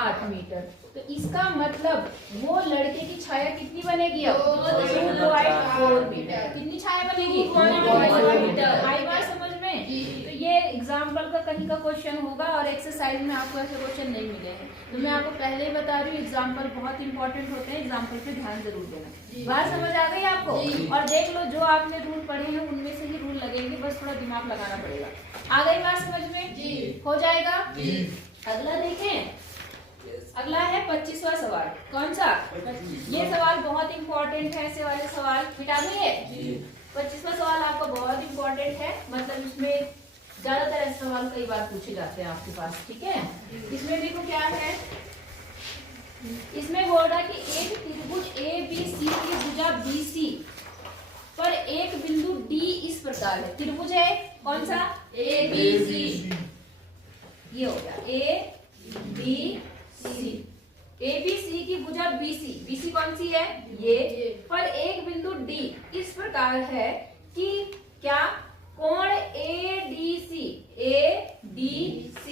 8 मीटर। तो इसका मतलब वो लड़के की छाया कितनी बनेगी? अब 2.4 मीटर। कितनी छाया बनेगी? 2.4 मीटर। आई बात समझ में? तो ये एग्जाम्पल का कहीं का क्वेश्चन होगा और एक्सरसाइज में आपको ऐसे क्वेश्चन नहीं मिलेंगे। तो मैं आपको पहले ही बता रही हूँ, एग्जाम्पल बहुत इंपॉर्टेंट होते हैं, एग्जाम्पल पे ध्यान जरूर देना। बात समझ आ गई आपको? और देख लो, जो आपने रूल पढ़े हैं उनमें से ही रूल लगेंगे, बस थोड़ा दिमाग लगाना पड़ेगा। आ गई बात समझ में? हो जाएगा। अगला देखें, अगला है 25वां सवाल। कौन सा? ये सवाल बहुत इंपॉर्टेंट है। ऐसे वाले सवाल मिटा देंगे। 25वां सवाल आपका बहुत इंपॉर्टेंट है, मतलब इसमें ज्यादातर ऐसे सवाल कई बार पूछे जाते हैं आपके पास, ठीक है। इसमें देखो क्या है, इसमें बोल रहा है कि एक त्रिभुज ABC की भुजा BC पर एक बिंदु D इस प्रकार है। त्रिभुज है कौन सा? ABC। ये हो गया ABC। ABC की भुजा BC कौन सी है? ये। पर एक बिंदु D इस प्रकार है कि क्या? कोण ADC ADC,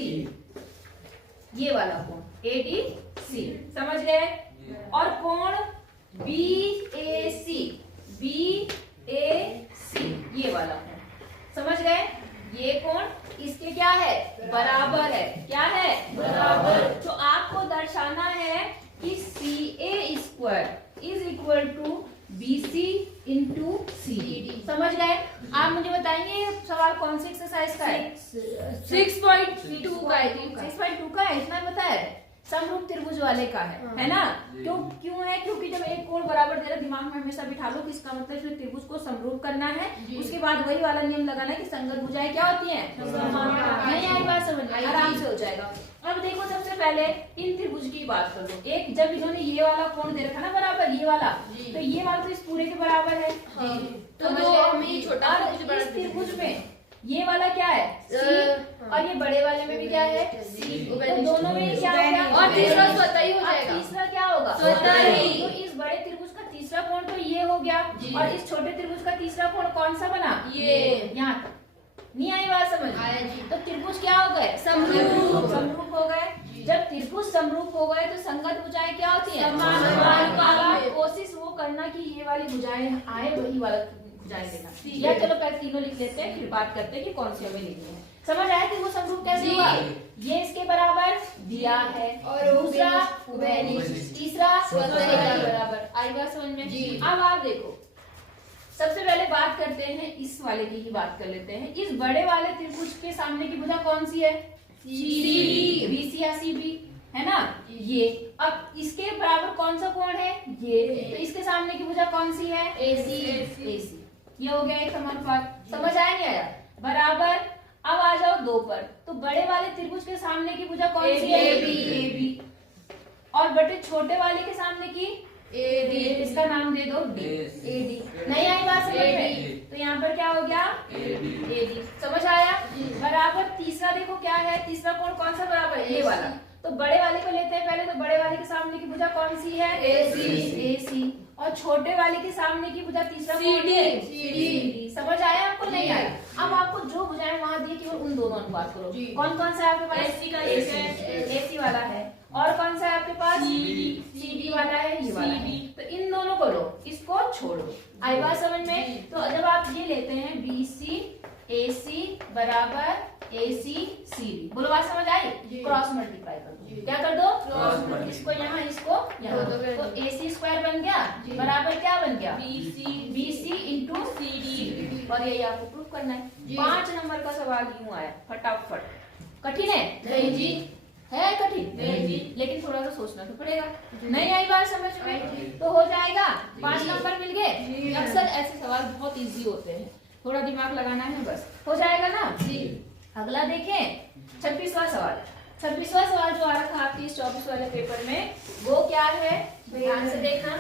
ये वाला कोण ADC, समझ गए। और कोण BAC, ये वाला कोण, समझ गए। ये कोण इसके क्या है, बराबर है। क्या है, बराबर। तो आपको दर्शाना है कि CA² is equal to BC into CD, समझ गए। आप मुझे बताएंगे सवाल कौन सी एक्सरसाइज का है? 6.2 का है। 6.2 का है, इतना पता है। समरूप त्रिभुज वाले का है ना। क्यों है? क्योंकि जब एक कोण बराबर दे रहा, दिमाग में हमेशा बिठा लो कि इसका मतलब इसमें त्रिभुज को समरूप करना है। उसके बाद वही वाला नियम लगाना है कि संगत भुजाएं क्या होती हैं, नहीं आई बात समझ में, आराम से हो जाएगा। अब देखो सबसे पहले इन त्रिभुज की बात कर लो। एक जब इन्होंने ये वाला कोण दे रखा ना बराबर, ये वाला, तो ये वाला तो इस पूरे के बराबर है। तो हमें ये छोटा त्रिभुज में ये वाला क्या है, C, और ये बड़े वाले में भी क्या है, C। तो दोनों में क्या हो गया, और तीसरा स्वतः ही हो जाएगा। तीसरा क्या होगा, स्वतः ही। तो इस बड़े त्रिभुज का तीसरा कोण तो ये हो गया, और इस छोटे त्रिभुज का तीसरा कोण कौन सा बना, ये। यहाँ तक नहीं आई बात समझ? तो त्रिभुज क्या हो गए, समरूप हो गए। जब त्रिभुज समरूप हो गए तो संगत भुजाएं क्या होती है, समान। कोशिश वो करना कि ये वाली भुजाएं आए, वही वाला भुजाएं देना। या चलो पहले तीनों लिख लेते हैं, फिर बात करते हैं कि कौन सी हमें लिखनी है। समझ आया कि वो समरूप कैसे हुआ? ये इसके बराबर दिया है, और दूसरा तीसरा के बराबर। आई बात समझ में? अब आप देखो, सबसे पहले बात करते हैं इस वाले की ही बात कर लेते हैं। इस बड़े वाले त्रिभुज के सामने की भुजा कौन सी है, CD, BC या CB, है ना। ये अब इसके बराबर कौन सा कोण है, ये। तो इसके सामने की भुजा कौन सी है, AC। ये हो गया एक समानुपात। समझ आया नहीं आया, बराबर। अब आ जाओ 2 पर। तो बड़े वाले त्रिभुज के सामने की भुजा कौन सी है, AB। और बटे छोटे वाले के सामने की AD, इसका नाम दे दो AD। नहीं आई बात समझ में? तो यहाँ पर क्या हो गया, AD। समझ आया, बराबर। तीसरा देखो क्या है, तीसरा कोण कौन सा बराबर है, ये वाला। तो बड़े वाले को लेते हैं पहले। तो बड़े वाले के सामने की भुजा कौन सी है, AC। और छोटे वाले के सामने की भुजा तीसरा कोण है, CD। समझ आया आपको, नहीं आया? अब आपको जो भुजाएं वहां दी केवल उन दोनों अनुपात करो। कौन कौन सा है आपके पास, AC का AC वाला है। और कौन सा है आपके पास, CD वाला है, ये वाला है। तो इन दोनों को लो, इसको छोड़ो। आई बात समझ में? तो जब आप ये लेते हैं BC AC बराबर AC CD, बोलो बात समझ आई? क्रॉस मल्टीप्लाई कर दो। क्या कर दो, इसको यहाँ, इसको यहाँ। तो AC² बन गया बराबर क्या बन गया, BC इंटू CD। और यही आपको प्रूफ करना है। 5 नंबर का सवाल यूं आया, फटाफट। कठिन है? नहीं जी। है कठिन? नहीं जी। लेकिन थोड़ा सा सोचना तो पड़ेगा। नहीं आई बात समझ में? तो हो जाएगा, 5 नंबर मिल गए। अक्सर ऐसे सवाल बहुत इजी होते हैं, थोड़ा दिमाग लगाना है बस, हो जाएगा ना जी। अगला देखें, 26वां सवाल। 26वां सवाल जो आ रखा आपकी इस 24 वाले पेपर में, वो क्या है, ध्यान से देखना।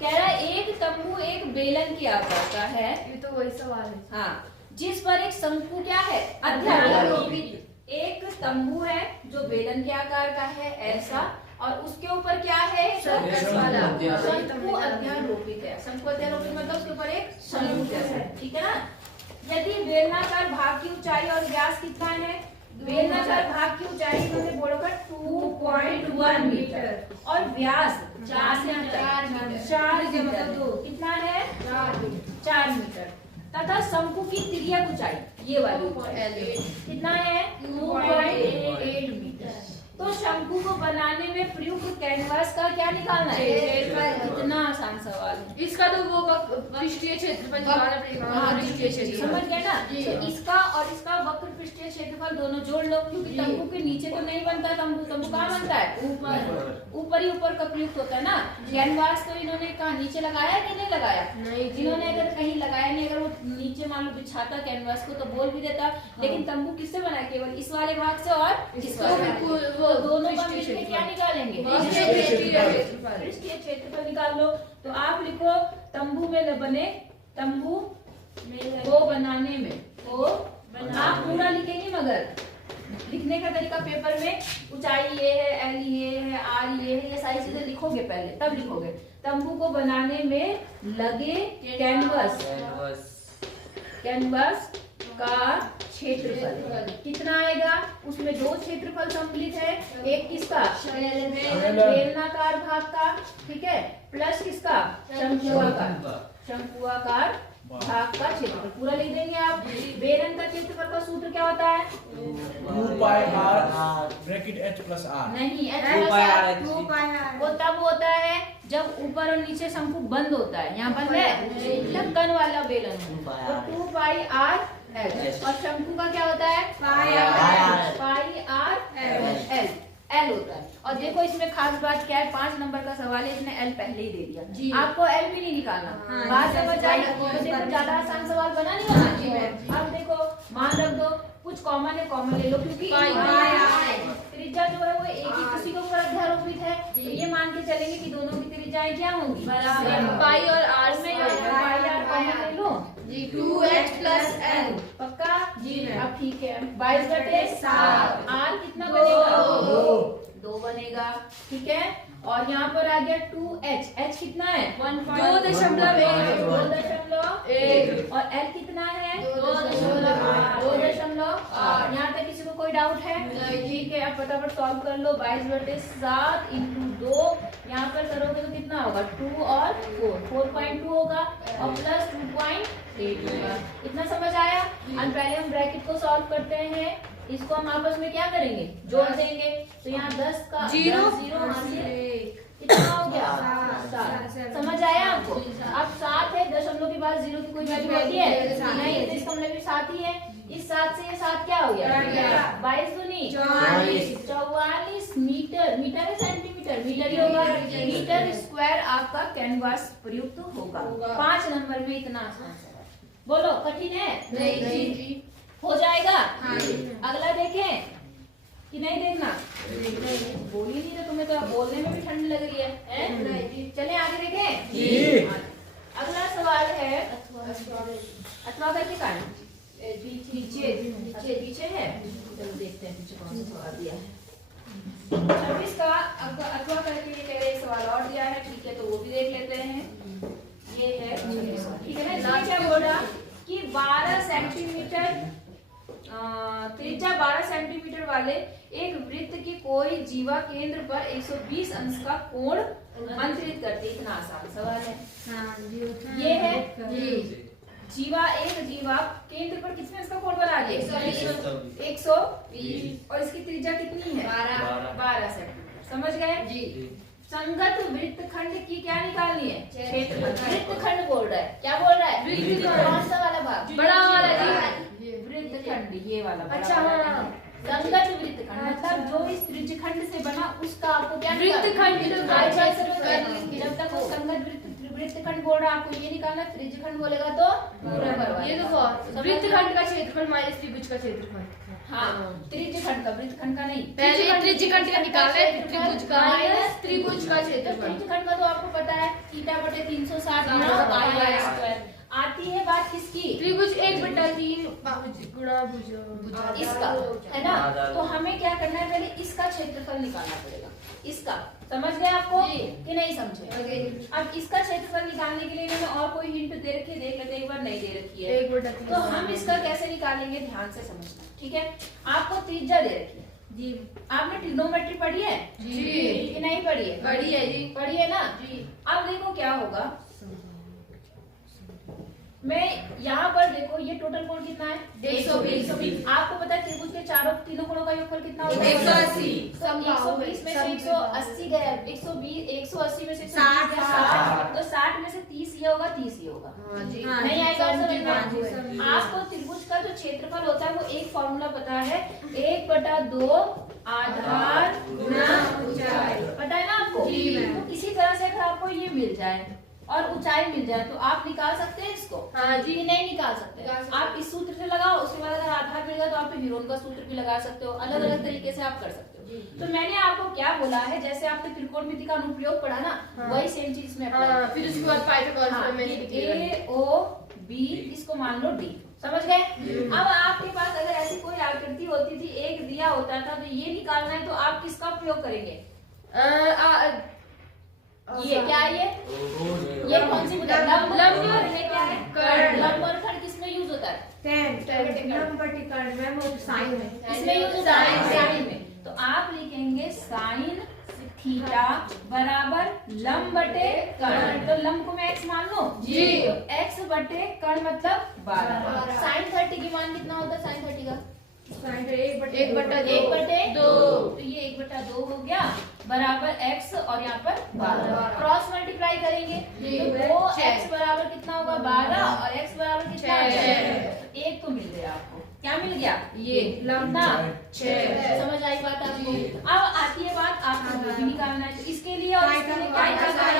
कह रहा है एक तंबू एक बेलन के आकार का है। ये तो वही सवाल है। हाँ, जिस पर एक शंकु क्या है, अध्यारोपित। एक तंबू है जो बेलन के आकार का है ऐसा, और उसके ऊपर क्या है, सर्कस वाला शंकु अध्यारोपित है। शंकु अध्यारोपित मतलब उसके ऊपर एक शंकु जैसा है, ठीक है ना। यदि बेलनाकार भाग की ऊंचाई और व्यास कितना है, बेलनाकार भाग की ऊंचाई इन्होंने बोला 2.1 मीटर और व्यास 4 मीटर, कितना है, 4 मीटर। तथा शंकु की तिर्यक ऊंचाई ये वाली कितना है, 2.8 मीटर। तो शंकु को बनाने में प्रयुक्त कैनवास का क्या निकालना है, कितना आसान सवाल है। इसका तो वो पृष्ठीय क्षेत्रफल निकालना पड़ेगा। पृष्ठीय क्षेत्रफल समझ गए ना। तो इसका और इसका वक्र पृष्ठीय क्षेत्रफल दोनों जोड़ लो, क्योंकि तंबू के नीचे तो नहीं बनता तंबू। तंबू कहाँ बनता है, ऊपर ही ऊपर का प्रयुक्त होता है ना। कैनवास तो इन्होंने कहा नीचे लगाया कि नहीं लगाया, इन्होंने अगर कहीं लगाया नहीं, अगर वो नीचे मान लो बिछाता कैनवास को तो बोल भी देता। लेकिन तंबू किससे बना है, केवल इस वाले भाग से और इस वाले, तो दोनों का मिलकर क्या निकालेंगे, पृष्ठीय क्षेत्रफल निकाल लो। तो आप लिखो तंबू में बने, तंबू को बनाने में, तो आप पूरा लिखेंगे मगर लिखने का तरीका पेपर में ऊंचाई ये है, एल ये है, आर ये है, ये सारी चीजें लिखोगे पहले, तब लिखोगे। तंबू को बनाने में लगे कैनवस का क्षेत्रफल कितना आएगा? उसमें दो क्षेत्रफल सम्मिलित है, एक किसका? बेलनाकार भाग का, ठीक है, प्लस किसका? शंकुआकार भाग का क्षेत्रफल पूरा लिख देंगे आप। बेलन का क्षेत्रफल का सूत्र क्या होता है? 2 pi r bracket h plus r। नहीं, h two plus pi r r two pi R. वो तब होता है जब ऊपर और नीचे शंकु बंद होता है। यहाँ बंद है, ढक्कन वाला बेलन है। तो 2 पाई r h और शंकु का क्या होता है? पाई r l होता है। और देखो इसमें खास बात क्या है, 5 नंबर का सवाल है, इसने l पहले ही दे दिया, आपको l भी नहीं निकालना। बात समझ आई? तो देखो ज्यादा आसान सवाल बना नहीं बना। अब देखो मान रख दो, कुछ कॉमन है, कॉमन ले लो, क्योंकि त्रिज्या जो है वो एक ही किसी के ऊपर अध्यारोपित है, तो ये मान के चलेंगे कि दोनों की त्रिज्याएं क्या होंगी? पाई और r में पाई r कॉमन ले लो, 2h प्लस l। पक्का जी। अब ठीक है, 22/7 r कितना बनेगा? 2 बनेगा, ठीक है। और यहाँ पर आ गया 2h, h कितना है? 2.1 और l कितना है? 2.8। यहाँ तक किसी को कोई डाउट है? ठीक है, अब फटाफट सॉल्व कर लो। 22/7 × 2, यहाँ पर करोगे तो कितना होगा? 2 और 4.2 होगा और प्लस 2.8 होगा। इतना समझ आया? अब पहले हम ब्रैकेट को सॉल्व करते हैं, इसको हम आपस में क्या करेंगे? जोड़ देंगे। तो यहाँ 10 का 0 कितना हो गया? 7। समझ आया आपको? अब 7 है, दशमलव के बाद 0 की कोई वैल्यू होती है नहीं, तो इसका मतलब 7 ही है। इस 7 से ये 7 क्या हो गया? 22 दूनी 44 मीटर। मीटर है सेंटीमीटर? मीटर ही होगा। मीटर स्क्वायर आपका कैनवास प्रयुक्त होगा। 5 नंबर में इतना आसान सवाल। बोलो कठिन है? नहीं। हो जाएगा। अगला देखें कि नहीं देखना? बोल ही नहीं रहे, तुम्हें तो बोलने में भी ठंड लग रही है। चले आगे देखें। अगला सवाल है अथवा करके कारण पीछे है। चलो देखते हैं पीछे कौन सा सवाल दिया है। 26 का अथवा करके ये कह रहे एक सवाल और दिया है, ठीक है, तो वो भी देख लेते हैं। ये है 26, ठीक है ना। इसमें क्या बोल रहा कि 12 सेंटीमीटर त्रिज्या 12 सेंटीमीटर वाले एक वृत्त की कोई जीवा केंद्र पर 120 अंश का कोण अंतरित करती। इतना आसान सवाल है। ये है जीवा, एक जीवा केंद्र पर कितने अंश का कोण बना दे? 120। और इसकी त्रिज्या कितनी है? 12 सेंटीमीटर। समझ गए जी? संगत वृत्तखंड की क्या निकालनी है? क्षेत्रफल। वृत्तखंड बोल रहा है, क्या बोल रहा है? कौन सा वाला भाग? बड़ा वाला वृत्तखंड, ये वाला। अच्छा हाँ। संगत वृत्तखंड मतलब जो इस त्रिज्यखंड से बना उसका आपको क्या वृत्तखंड। जब तक वो संगत वृत्तखंड बोल रहा है, आपको ये निकालना। त्रिज्यखंड बोलेगा तो पूरा करवा। ये तो वृत्तखंड का क्षेत्रफल माइनस त्रिभुज का क्षेत्रफल। हाँ, त्रिज्यखंड का, वृत्तखंड का नहीं। पहले त्रिज्यखंड का निकाला है, त्रिभुज का माइनस त्रिभुज का क्षेत्रफल। त्रिज्यखंड का तो आपको पता है θ/360 r² आती है। बात किसकी? त्रिभुज 1/3 गुणा भुज इसका, है ना। तो हमें क्या करना है, पहले इसका क्षेत्रफल निकालना पड़ेगा। इसका समझ गए आपको कि नहीं समझे? अब इसका क्षेत्रफल निकालने के लिए मैंने और कोई हिंट दे रखी है, देख लेते हैं एक बार। नहीं दे रखी है 1/3। तो हम इसका कैसे निकालेंगे, ध्यान से समझना, ठीक है। आपको त्रिज्या दे रखी है जी। आपने ट्रिग्नोमेट्री पढ़ी है जी कि नहीं पढ़ी है? पढ़ी है जी। पढ़ी है ना जी। अब देखो क्या होगा, मैं यहाँ पर देखो ये टोटल कोण कितना है? 120। आपको पता है त्रिभुज के तीनों कोणों का योगफल कितना होगा? 180। 120 में से 180 गया, 180 में से 60, तो 60 में से 30 ये होगा, 30 ये होगा। नहीं आएगा समझ? आपको त्रिभुज का जो क्षेत्रफल होता है वो एक फॉर्मूला पता है, 1/2 आधार गुणा ऊंचाई। पता है ना आपको? तो किसी तरह से अगर आपको ये मिल जाए और ऊंचाई मिल जाए तो आप निकाल सकते हैं इसको। हाँ जी। नहीं निकाल सकते। आप इस सूत्र से लगाओ, उसके बाद अगर आधार मिल गया तो आप हीरोन का सूत्र भी लगा सकते हो। अलग अलग तरीके से आप कर सकते हो। तो मैंने आपको क्या बोला है, जैसे आपने त्रिकोणमिति का अनुप्रयोग पढ़ा ना, वही सेम चीज में फिर उसके बाद पाइथागोरस में A O B, इसको मान लो D। समझ गए? अब आपके पास अगर ऐसी कोई आकृति होती थी, एक दिया होता था, तो ये निकालना है तो आप किसका प्रयोग करेंगे? ये क्या है ये कौन सी मुद्रा? लंब और ये क्या है? कर्ण। लंब और कर्ण किसमें यूज होता है? साइन में इसमें यूज होता है साइन में। तो आप लिखेंगे साइन थीटा बराबर लंब बटे कर्ण। तो लंब को मैं x मान लूं जी, तो x बटे कर्ण मतलब 12। साइन 30 की मान कितना होता है? साइन 30 का 1/2। तो ये 1/2 हो गया बराबर x और यहाँ पर 12। क्रॉस मल्टीप्लाई करेंगे तो वो x बराबर कितना होगा? 12 और x बराबर कितना? 6। एक तो मिल गया आपको। क्या मिल गया? ये लंबा 6। समझ आई बात आपको? अब आती है बात आपको जो भी निकालना है। तो इसके लिए और इसके लिए क्या करना है?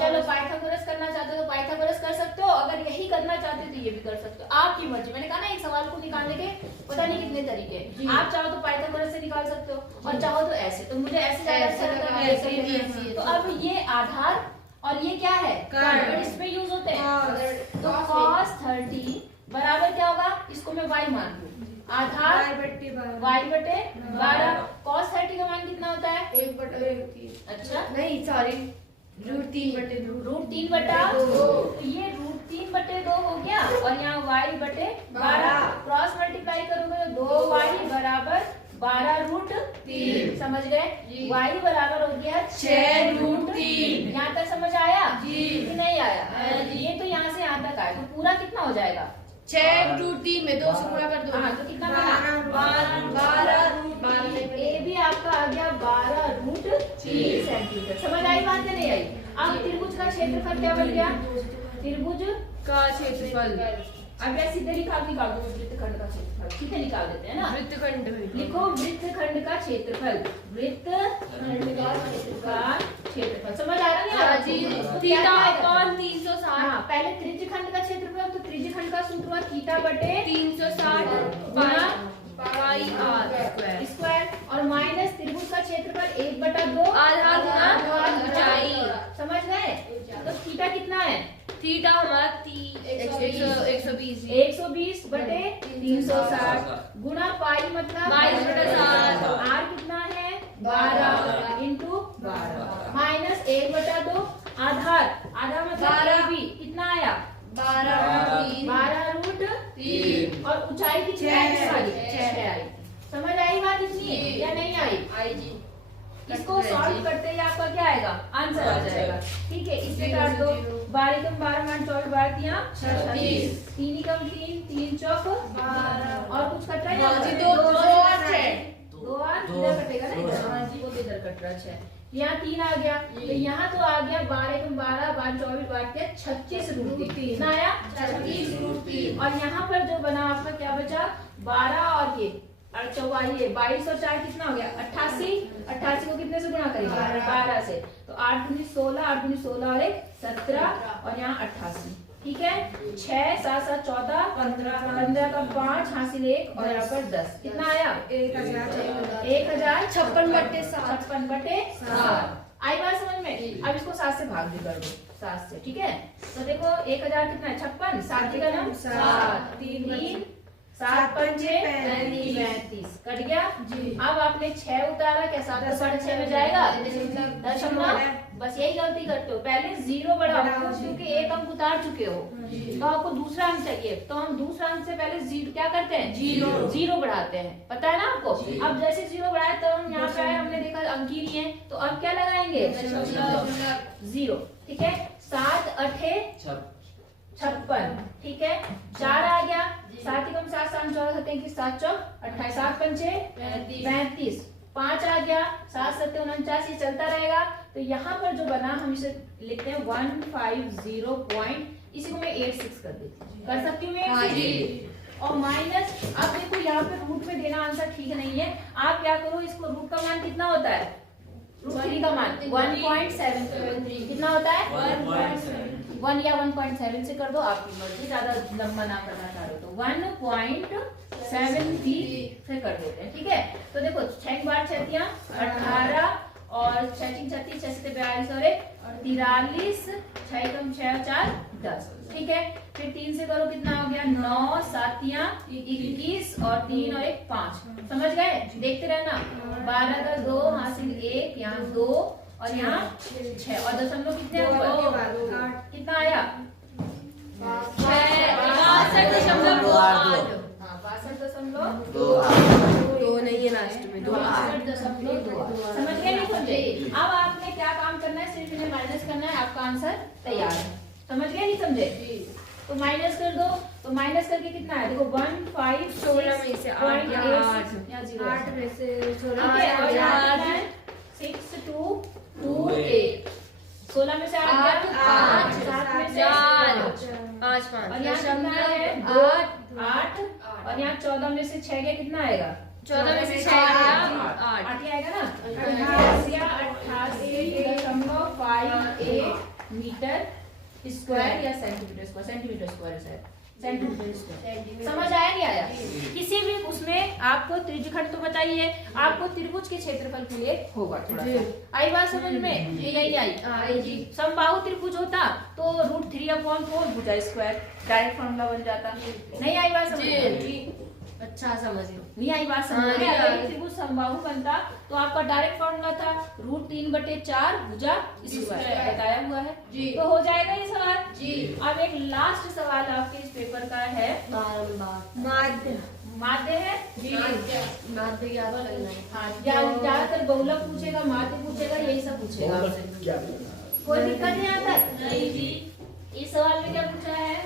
चलो पाइथागोरस करना चाहते हो तो पाइथागोरस कर सकते हो, अगर यही करना चाहते हो तो ये भी कर सकते हो, आपकी मर्जी। मैंने कहा ना एक सवाल को निकालने के पता नहीं कितने तरीके। आप चाहो तो पाइथागोरस से निकाल सकते हो और चाहो तो ऐसे। तो मुझे ऐसे ज्यादा अच्छा लगता है। तो अब ये आधार और ये क्या है? कर्ण। इसमें यूज होते हैं। तो cos 30 बराबर क्या होगा? इसको मैं y मान लूं, आधार y बटे 12। cos 30 का मान कितना होता है? 1/3। अच्छा नहीं सॉरी, √3/2। तो ये √3/2 हो गया और यहाँ y बटे 12। क्रॉस मल्टीप्लाई करोगे तो 2y बराबर 12√3। समझ गए? y बराबर हो गया 6√3। यहाँ तक समझ आया जी? नहीं आया? ये तो यहाँ से यहाँ तक आया। तो पूरा कितना हो जाएगा? 6√3 में 2 से गुणा कर दो। हाँ, तो कितना बना? 12√3। ये भी आपका आ गया 12√3 सेंटीमीटर। समझ आई बात या नहीं आई? अब त्रिभुज का क्षेत्रफल क्या बन गया? त्रिभुज का क्षेत्रफल। अब या सीधे निकाल दो वृत्तखंड का क्षेत्रफल। ठीक है, निकाल देते हैं ना। वृत्तखंड लिखो वृत्तखंड का क्षेत्रफल। वृत्तखंड का क्षेत्रफल समझ आ रहा है जी? Theta upon 360। हाँ, पहले त्रिज्यखंड का क्षेत्रफल, तो त्रिज्यखंड का सूत्र हुआ थीटा बटे 360 गुणा पाई r स्क्वायर और माइनस त्रिभुज का क्षेत्रफल 1/2 आधा गुना ऊंचाई। समझ गए? तो थीटा कितना है? थीटा हमारा 120 120 बटे 360 गुणा पाई मतलब 22/7। आर कितना है? 12 इंटू 12 माइनस 1/2 आधार। आधा मतलब 12 भी कितना आया? 12√3 और ऊंचाई कितनी आई? 6 आई। समझ आई बात इतनी या नहीं आई? आई जी। इसको सॉल्व करते ही आपका क्या आएगा? आंसर आ जाएगा। ठीक है, इससे काट दो। 12 कम 12 मान 24 12 तिया 36। 3 कम 3 3 चौक 12 और कुछ कट रहा है? जी, दो और 6। 2 और इधर कटेगा ना इधर। हाँ जी, वो इधर कट रहा है 6। यहाँ 3 आ गया तो यहाँ तो आ गया 12 कम 12 12 24 12 36√3। कितना आया? 36√3। और यहाँ पर जो बना आपका क्या बचा? 12 और ये और 22 और 4 कितना हो गया? 88। 88 को कितने से गुणा करेंगे? 12 से। तो 8 दूनी 16 8 दूनी 16 और 1 17 और यहाँ 88। ठीक है, 6 7 7 14 15 का 5 हासिल 1 और यहाँ पर 10। कितना आया? 1056/7। आई बात समझ में? अब इसको 7 से भाग भी कर दो, 7 से। ठीक है, तो देखो 1000 कितना है? 56। 7 का नाम 7 3 7 5 35 कट गया जी। अब आपने 6 उतारा, क्या 7 को 6.5 में जाएगा? दशमलव। बस यही गलती करते हो, पहले 0 बढ़ाओ क्योंकि एक अंक उतार चुके हो तो आपको दूसरा अंक चाहिए। तो हम दूसरा अंक से पहले 0 क्या करते हैं? 0 बढ़ाते हैं। पता है ना आपको? अब जैसे 0 बढ़ाए तो हम यहाँ पे आए, हमने देखा अंक ही नहीं है तो अब क्या लगाएंगे? 0। ठीक है, 7 8 56। ठीक है, 4 आ गया। 7 कम 7 7 14 होते हैं कि 7 चौक 28 7 पंचे 35। 5 आ गया। 7 7 49 ये चलता रहेगा। तो यहाँ पर जो बना हम इसे लिखते हैं 150 पॉइंट। इसी को मैं 86 कर देती हूँ। कर सकती हूँ मैं 86 और माइनस। अब देखो यहाँ पे रूट में देना आंसर ठीक नहीं है। आप क्या करो, इसको रूट का मान कितना होता है? √3 का मान 1.7 कितना होता है? 1 या 1.7 से कर दो, आपकी मर्जी। ज्यादा लंबा ना करना चाह रहे तो 1.73 से कर देते हैं। ठीक है, तो देखो 6 बार 6 18 और 6 36 6 से 42 और 43 6 कम 6 4 10। ठीक है, फिर 3 से करो, कितना हो गया? 9 7 21 और 3 और 1 5। समझ गए? देखते रहना। 12 का 2 हासिल 1 यहाँ 2 और यहाँ 6 और दशमलव कितने हैं दो ऊपर? के बाद 8 कितना आया? 62.28 हाँ 62.28 दो नहीं है लास्ट में, 62.28 समझ गए नहीं समझे? अब आपने क्या काम करना है, सिर्फ इन्हें माइनस करना है, आपका आंसर तैयार है। समझ गए नहीं समझे? तो माइनस कर दो, तो माइनस करके कितना है देखो 1 5 16 में से 8 या 8 या 0 8 में से 16 ठीक है और यहाँ कितना है 6 2 2 8 16 में से 8 आठ, 7 में से 4 5 और 5 यहाँ कितना है 2 8 और यहाँ 14 में से 6 गया कितना आएगा 14 में से 6 8 ही आएगा ना 88.58 मीटर स्क्वायर या सेंटीमीटर स्क्वायर सेंटीमीटर स्क्वायर है सेंटीमीटर स्क्वायर समझ आया नहीं आया किसी भी उसमें आपको त्रिज्यखंड तो बताइए आपको त्रिभुज के क्षेत्रफल के लिए होगा थोड़ा सा आई बात समझ में ये नहीं आई समबाहु त्रिभुज होता तो √3/4 भुजा स्क्वायर डायरेक्ट फॉर्मूला बन जाता नहीं आई बात समझ में अच्छा समझ लो। नहीं आई बात समझ में अगर त्रिभुज समबाहु बनता तो आपका डायरेक्ट फॉर्मूला था √3/4 भुजा स्क्वायर बताया हुआ है तो हो जाएगा ये सवाल जी। अब एक लास्ट सवाल आपके इस पेपर का है माध्य माध्य है जी माध्य याद करना है। हाँ ज्यादातर बहुलक पूछेगा माध्य पूछेगा यही सब पूछेगा आपसे कोई दिक्कत नहीं आता नहीं जी। इस सवाल में क्या पूछा है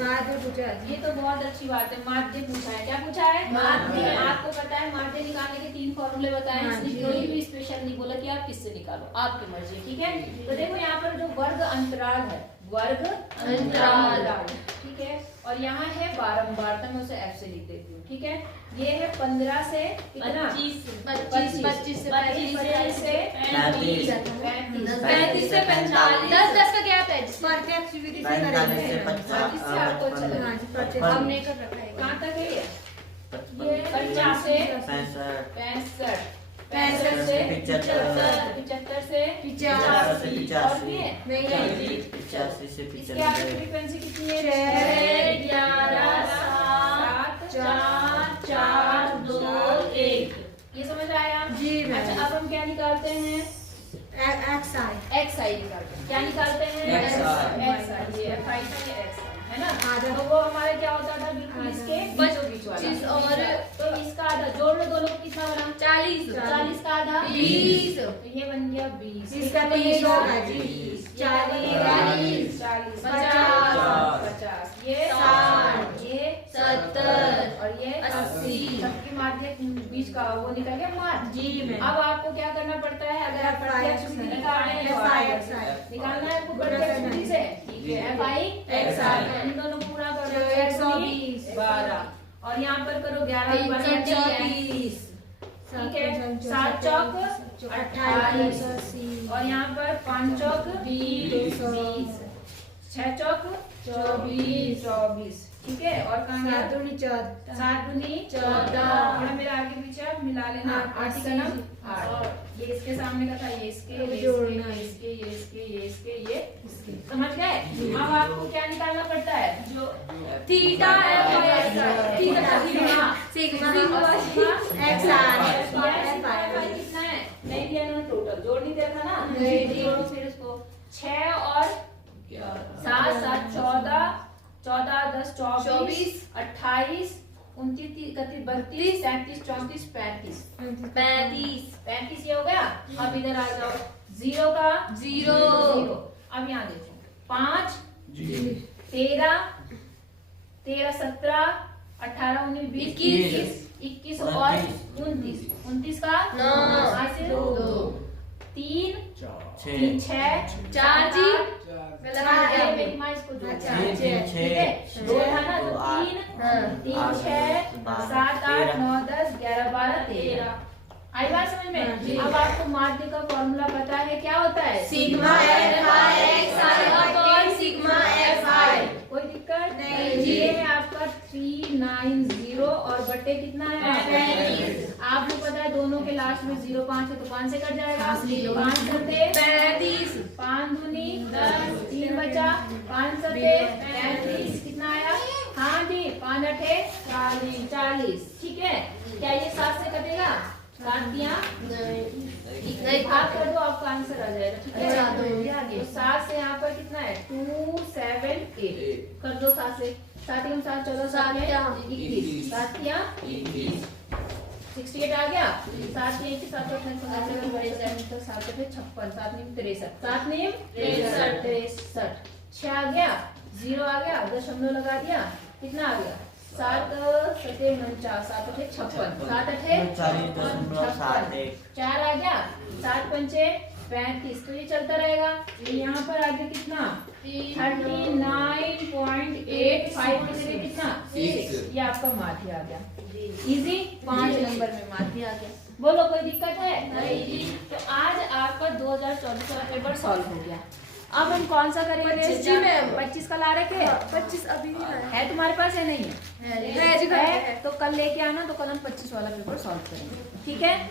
माध्य पूछा ये तो बहुत अच्छी बात है माध्य पूछा है क्या पूछा है माध्य आपको पता है माध्य निकालने के 3 फॉर्मूले बताए इसलिए कोई भी स्पेशल नहीं बोला कि आप किससे निकालो आपकी मर्जी ठीक है। तो देखो यहाँ पर जो वर्ग अंतराल है वर्ग अंतराल ठीक है और यहाँ है बारंबारता मैं उसे F से लिख देती हूँ ठीक है। ये है 15 से कितना 25 से 35 से 35 से 45 10 का गैप है प्रत्यक्ष विधि से 45 करेंगे से 50 इससे आपको अच्छा लगा हाँ जी, प्रत्यक्ष हमने कर रखा है कहाँ तक है ये 50 से 65 65 से 75 से 85 और भी है नहीं 85 से इसके आगे फ्रीक्वेंसी कितनी है 6 11 7 4 2 1 ये समझ आया जी मैम। अच्छा अब हम क्या निकालते हैं XI XI निकालते हैं क्या निकालते हैं XI ये FI का ये XI है ना आधा। तो वो हमारे क्या होता था बिल्कुल इसके बीचों बीच वाला 25 और तो इसका आधा जोड़ लो दो लोग कितना बना 40 40 का आधा 20 तो ये बन गया 20 इसका 30 होगा जी 40 50 ये 60 ये 70 और ये 80 सबके माध्य बीच का वो निकल गया माध्य जी मैम। अब आपको क्या करना पड़ता है अगर आप प्रत्यक्ष विधि निकालना है तो निकालना है आपको प्रत्यक्ष विधि से ठीक है FI XI इन दोनों पूरा करो 120 12 और यहाँ पर करो 11 24 ठीक है 7 चौक 28 और यहाँ पर 5 चौक 20 6 चौक 24 ठीक है और कहाँ गया 7 दूनी 14 थोड़ा मेरा आगे पीछे आप मिला लेना हाँ, 8 का नाम 8 ये इसके सामने का था ये इसके ये इसके समझ गए। अब आपको क्या निकालना पड़ता है जो थीटा कितना है नहीं दिया ना टोटल जोड़ नहीं दिया था ना जोड़ो फिर इसको 6 और 7 7 14 14 10 24 28 29 31 32 33 34 35 ये हो गया। अब इधर आ जाओ 0 का 0 अब यहाँ देखो 5 13 17 18 19 21 और 29 का 9 2 3 6 4 जी मेरी माँ इसको जोड़ ठीक है दो था ना तो 3 6 7 8 9 10 11 12 13 आई बात समझ में। अब आपको माध्य का फॉर्मूला पता है क्या होता है सिग्मा FI कोई दिक्कत नहीं। ये है आपका 390 और बटे कितना है 35 आपको पता है दोनों के लास्ट में 0 5 है तो 5 से कट जाएगा 5 करते 35 5 दूनी 10 3 बचा 5 सते 35 कितना आया हाँ जी 5 8 40 ठीक है। क्या ये 7 से कटेगा 7 या नहीं भाग कर दो, आपका आंसर आ जाएगा। ठीक है, अच्छा, तो ये आगे। तो 7 से यहाँ पर कितना है 2 7 8 कर दो 7 से, 7 या 7 14 7 या 21, 7 या 68 आ गया। 7 या 7 7 7 56, 7 नीम 63, 7 नीम 63, 6 आ गया, 0 आ गया, दशमलव लगा दिया, कितना आ गया 7 7 49, 7 8 56, 7 8 56, 4 आ गया, 7 पंचे 35, तो ये चलता रहेगा। तो यहाँ पर आगे कितना 39.85 के जगह कितना 6, ये आपका माथी आ गया। इजी 5 नंबर में माथी आ गया। बोलो कोई दिक्कत है? नहीं। तो आज आपका 2024 का पेपर सॉल्व हो गया। अब हम कौन सा करेंगे? 25 जी मैम। 25 का ला रखे 25 अभी नहीं है तुम्हारे पास है? नहीं है, है जी, है तो कल लेके आना, तो कल हम 25 वाला पेपर सॉल्व करेंगे। ठीक है।